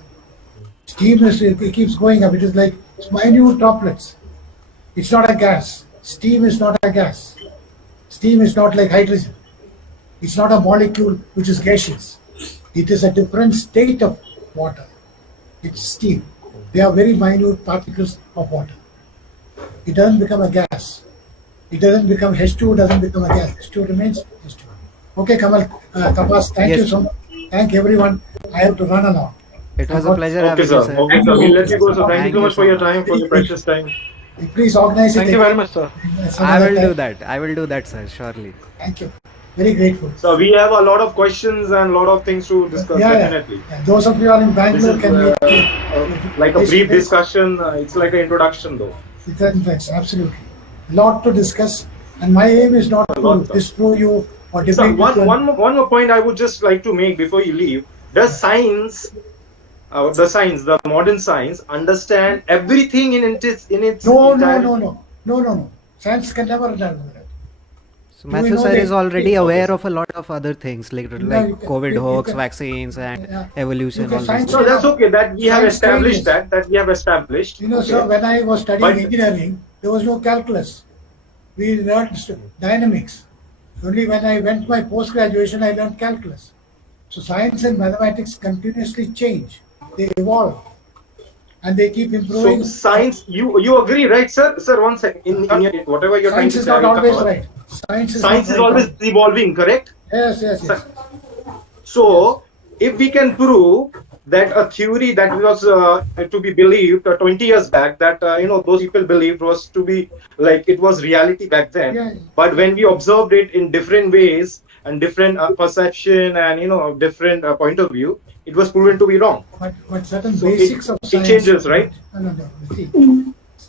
Steam it keeps going up. It is like minute droplets. It's not a gas. Steam is not a gas. Steam is not like hydrogen. It's not a molecule which is gaseous. It is a different state of water. It's steam. They are very minute particles of water. It doesn't become a gas. It doesn't become H2, doesn't become a gas. H2 remains H2. Okay, Kamal, Tapas, thank you Yes. so much. Thank everyone. I have to run along. It was a pleasure Okay, having sir. you, sir. Okay, sir. We'll let you go. So thank you Thank so you much for so your much. time, for your precious time. Please organize it. Thank you very much, sir. some I other will time. do that. I will do that, sir. Surely. Thank you. Very grateful. So we have a lot of questions and a lot of things to discuss. Definitely. Yeah. Those of you who are in This Bangalore is can meet like a brief face-to-face. discussion. It's like an introduction, though. Thanks, absolutely. A lot to discuss, and my aim is not lot, to sir. disprove you or So debate with you. one more point I would just like to make before you leave. Does science, the modern science, understand everything in its No. entirety? Science can never do that. So we Matthew know sir that- is already aware of a lot of other things like you can- COVID you hoax, can- vaccines, and Yeah. evolution. You can All these science- things. No, that's okay. That we have Science established changes. that we have established. You know, Okay. sir, when I was studying But- engineering, there was no calculus. We learned dynamics. Only when I went my post-graduation, I learned calculus. So science and mathematics continuously change. They evolve. And they keep So improving. science, you agree, right, sir? Sir, one second. In your, whatever you're trying Science to is say, not I will always cover. right. Science Science not is right. always evolving, correct? Yes. So, if we can prove that a theory that was to be believed 20 years back, that those people believed was to be like it was reality back then, Yeah. but when we observed it in different ways and different perception and different point of view, it was proven to be wrong. But certain So basics it of science changes, right? No. See,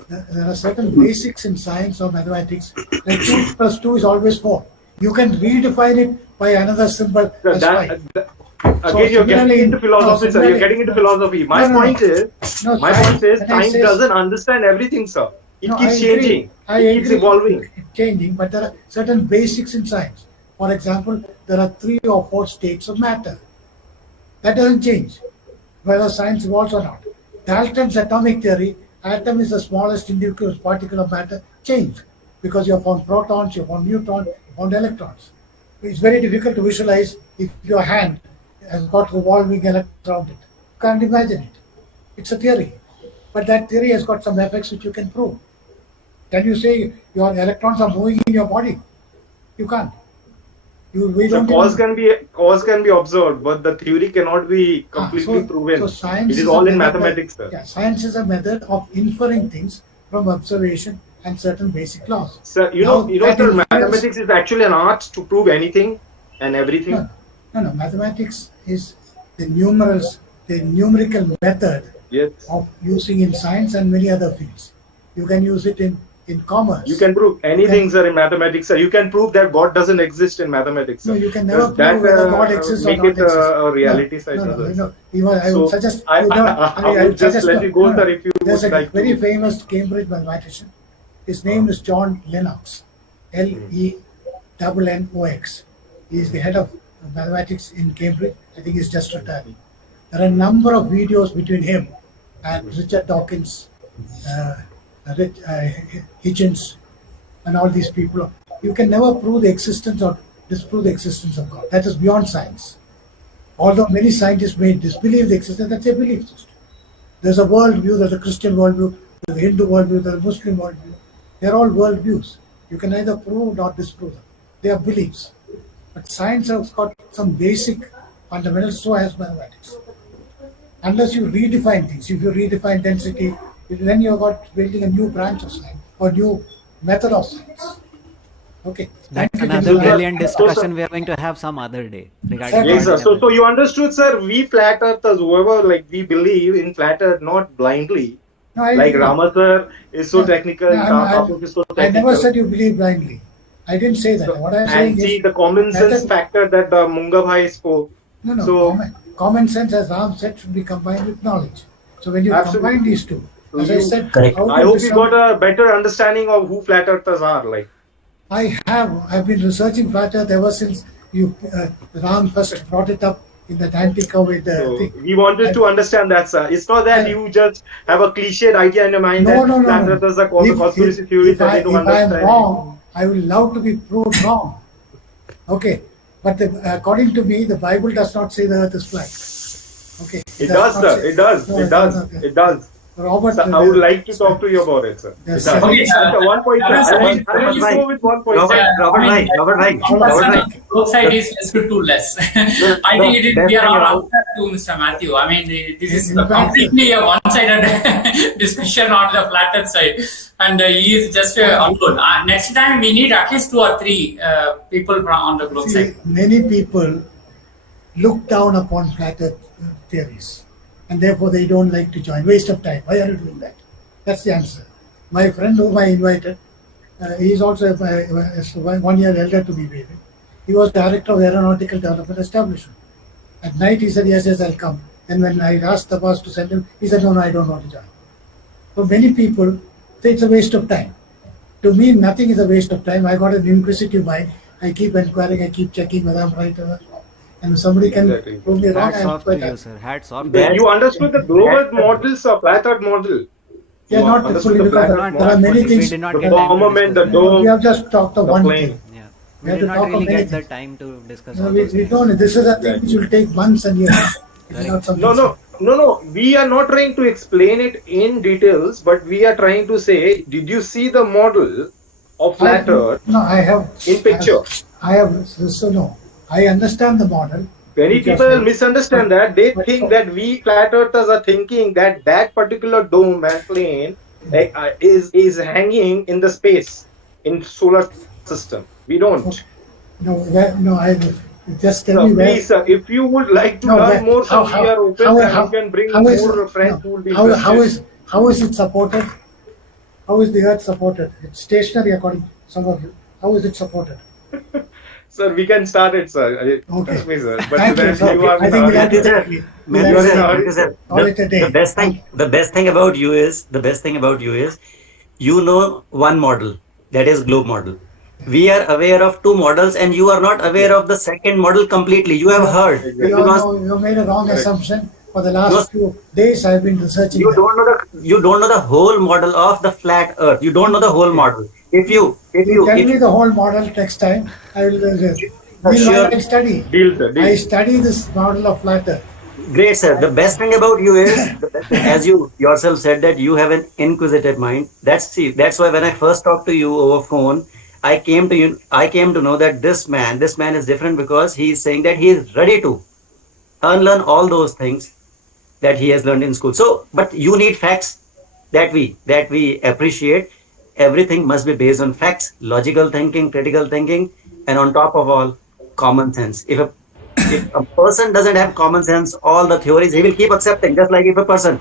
there are certain basics in science or mathematics. Like 2 plus 2 is always 4. You can redefine it by another symbol as 5. Again, you're getting into philosophy, sir. You're getting into philosophy. My point is, No, science when I say- doesn't understand everything, sir. It No, keeps I agree. changing. I It keeps agree. evolving. It's changing, but there are certain basics in science. For example, there are 3 or 4 states of matter. That doesn't change, whether science evolves or not. Dalton's atomic theory, atom is the smallest individual particle of matter, changed because you have found protons, you have found neutrons, you have found electrons. It's very difficult to visualize if your hand has got revolving electrons around it. You can't imagine it. It's a theory. But that theory has got some effects which you can prove. Can you say your electrons are moving in your body? You can't. We So don't cause can be observed, but the theory cannot be completely proven. So science It is a all in method mathematics, sir. Yeah, science is a method of inferring things from observation and certain basic laws. Sir, Now, that sir, inference- mathematics is actually an art to prove anything and everything. No. Mathematics is the numerical method Yes. of using in science and many other fields. You can use it in commerce. You can prove anything, sir, in mathematics, sir. You can prove that God doesn't exist in mathematics, sir. No, you can never Does prove whether God exists or make not it exists. a reality side? No. I would suggest. I would just let you go, sir, if you There's would a like very to. famous Cambridge mathematician. His name is John Lennox. Lennox. He is the head of mathematics in Cambridge. I think he's just retiring. There are a number of videos between him and Richard Dawkins, Hitchens, and all these people. You can never prove the existence or disprove the existence of God. That is beyond science. Although many scientists may disbelieve the existence, that's a belief system. There's a worldview, there's a Christian worldview, there's a Hindu worldview, there's a Muslim worldview. They're all worldviews. You can neither prove nor disprove them. They are beliefs. But science has got some basic fundamentals, so has mathematics. Unless you redefine things, if you redefine density, then you've got building a new branch of science or new method of science. Okay. That's Thank you, another gentlemen. brilliant discussion we are going to have some other day regarding Yes, sir. quantum So everything. you understood, sir. We flat earthers, whoever we believe in flat earth, not blindly. No, I Like agree. Rama sir is so technical, No, Kapuk is so I technical. never said you believe blindly. I didn't say that. What I'm saying And see is the common sense method- factor that the Munga Bhai spoke. No. So- Common sense, as Ram said, should be combined with knowledge. So when you Absolutely. combine these two, So as I you- said, Correct. how I to hope you discern- got a better understanding of who flat earthers are. I've been researching flat earth ever since Ram first brought it up in that Antica with the So thing. we wanted to understand that, sir. It's not that you just have a cliched idea in your mind that flat earthers are called the conspiracy theories and they don't If I am understand. wrong, I will love to be proved wrong. Okay, but according to me, the Bible does not say the earth is flat. Okay, It does, not sir. say- It does. No, It does. not. It does. Robert, Sir, I would like to talk to you about it, sir. Yes, It does. sir. Okay, sir. One point, sir. Robert, I will Robert, go with one point. Robert, sir. Robert Bhai, Robert Bhai, Robert Bhai. Both side is too less. I no, think we are definitely all wrong. answer to Mr. Matthew. I mean, this is In fact, completely a one-sided discussion on the flat earth side, and he is just alone. Next time we need at least 2 or 3 people on the globe See, side. many people look down upon flat earth theories, and therefore they don't like to join. Waste of time. Why are you doing that? That's the answer. My friend whom I invited, he is also a 1 year elder to me, maybe. He was director of aeronautical development establishment. At night he said, yes, I'll come. And when I asked the boss to send him, he said, no, I don't want to join. So many people say it's a waste of time. To me, nothing is a waste of time. I got an inquisitive mind. I keep inquiring, I keep checking whether I'm right or not. And if somebody can Exactly. prove me wrong, Hats I'm off to quite you, happy. sir. Hats off. Then you understood the global models of flat earth model. Yeah, You not understood fully, the because flat Not earth there are model. many we things. did not The get time to firmament, the discuss dome. We have just talked of The one plane. thing. that. Yeah. We We have did to not talk of really many get the things. time to discuss No, all we those things. don't. This is a thing which will take months and years. It is not something No. We are not trying to explain it in details, but we are trying to say, did you see the model of flat earth No, I have. in picture? I have. So no, I understand the model. Many Because- people misunderstand that. They but think so- that we flat earthers are thinking that that particular dome and plane is hanging in the space in solar system. We don't. No, I just tell So me where. please, sir, if you would like to No, learn where- more, sir, we are open and you can bring how is- more friends no, who will be how interested. how is it supported? How is the earth supported? It's stationary according to some of you. How is it supported? Sir, we can start it, sir. Okay. Trust me, sir. But Thank you, then sir. you are I think we'll have to Matthew, sir. we'll Matthew, have to- sir, Matthew, sir. Call it a day. The best thing about you is you know one model, that is globe model. We are aware of 2 models and you are not aware of the second model completely. You have heard. Exactly. You Because know, you made a wrong Correct. assumption. For the last No. few days, I've been researching. you that. don't know the whole model of the flat earth. You don't know the whole model. If you Tell me the whole model next time. I will. Sure. I'll study. Deal, sir. Deal. I study this model of flat earth. Great, sir. The best thing about you is, as you yourself said, that you have an inquisitive mind. That's why when I first talked to you over phone, I came to know that this man is different because he is saying that he is ready to unlearn all those things that he has learned in school. So, but you need facts that we appreciate. Everything must be based on facts, logical thinking, critical thinking, and on top of all, common sense. If a person doesn't have common sense, all the theories he will keep accepting. Just like if a person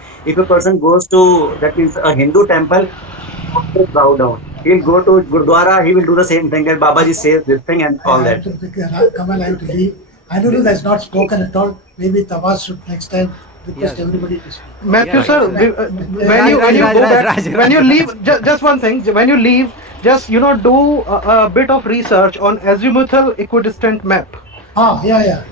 goes to, that means, a Hindu temple, he will bow down. He'll go to Gurdwara, he will do the same thing that Babaji says this thing and all I that. have to, Kamal, I have to leave. Anurudh has not spoken at all. Maybe Tawaz should next time request Yes. everybody to speak. Matthew, Yeah, sir, right. when you Raj, go back, Raj, when you leave, just one thing, when you leave, just do a bit of research on azimuthal equidistant map. Yeah.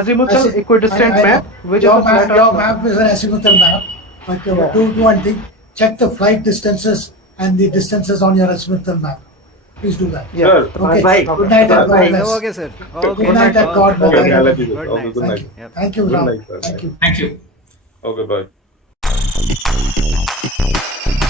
Azimuthal equidistant map, which your is a flat map, your earth map is an azimuthal map, but Yeah. do one thing, check the flight distances and the distances on your azimuthal map. Please do that. Yeah. Sir, Okay. Bye. Good night and God Bye. bless. Okay, sir. Okay. Good night and God bless. Okay, I'll let you Good go. Okay, night. good Thank night. you. Yep. Thank you, Good Ram. night, sir. Thank you. Thank you. Okay, bye.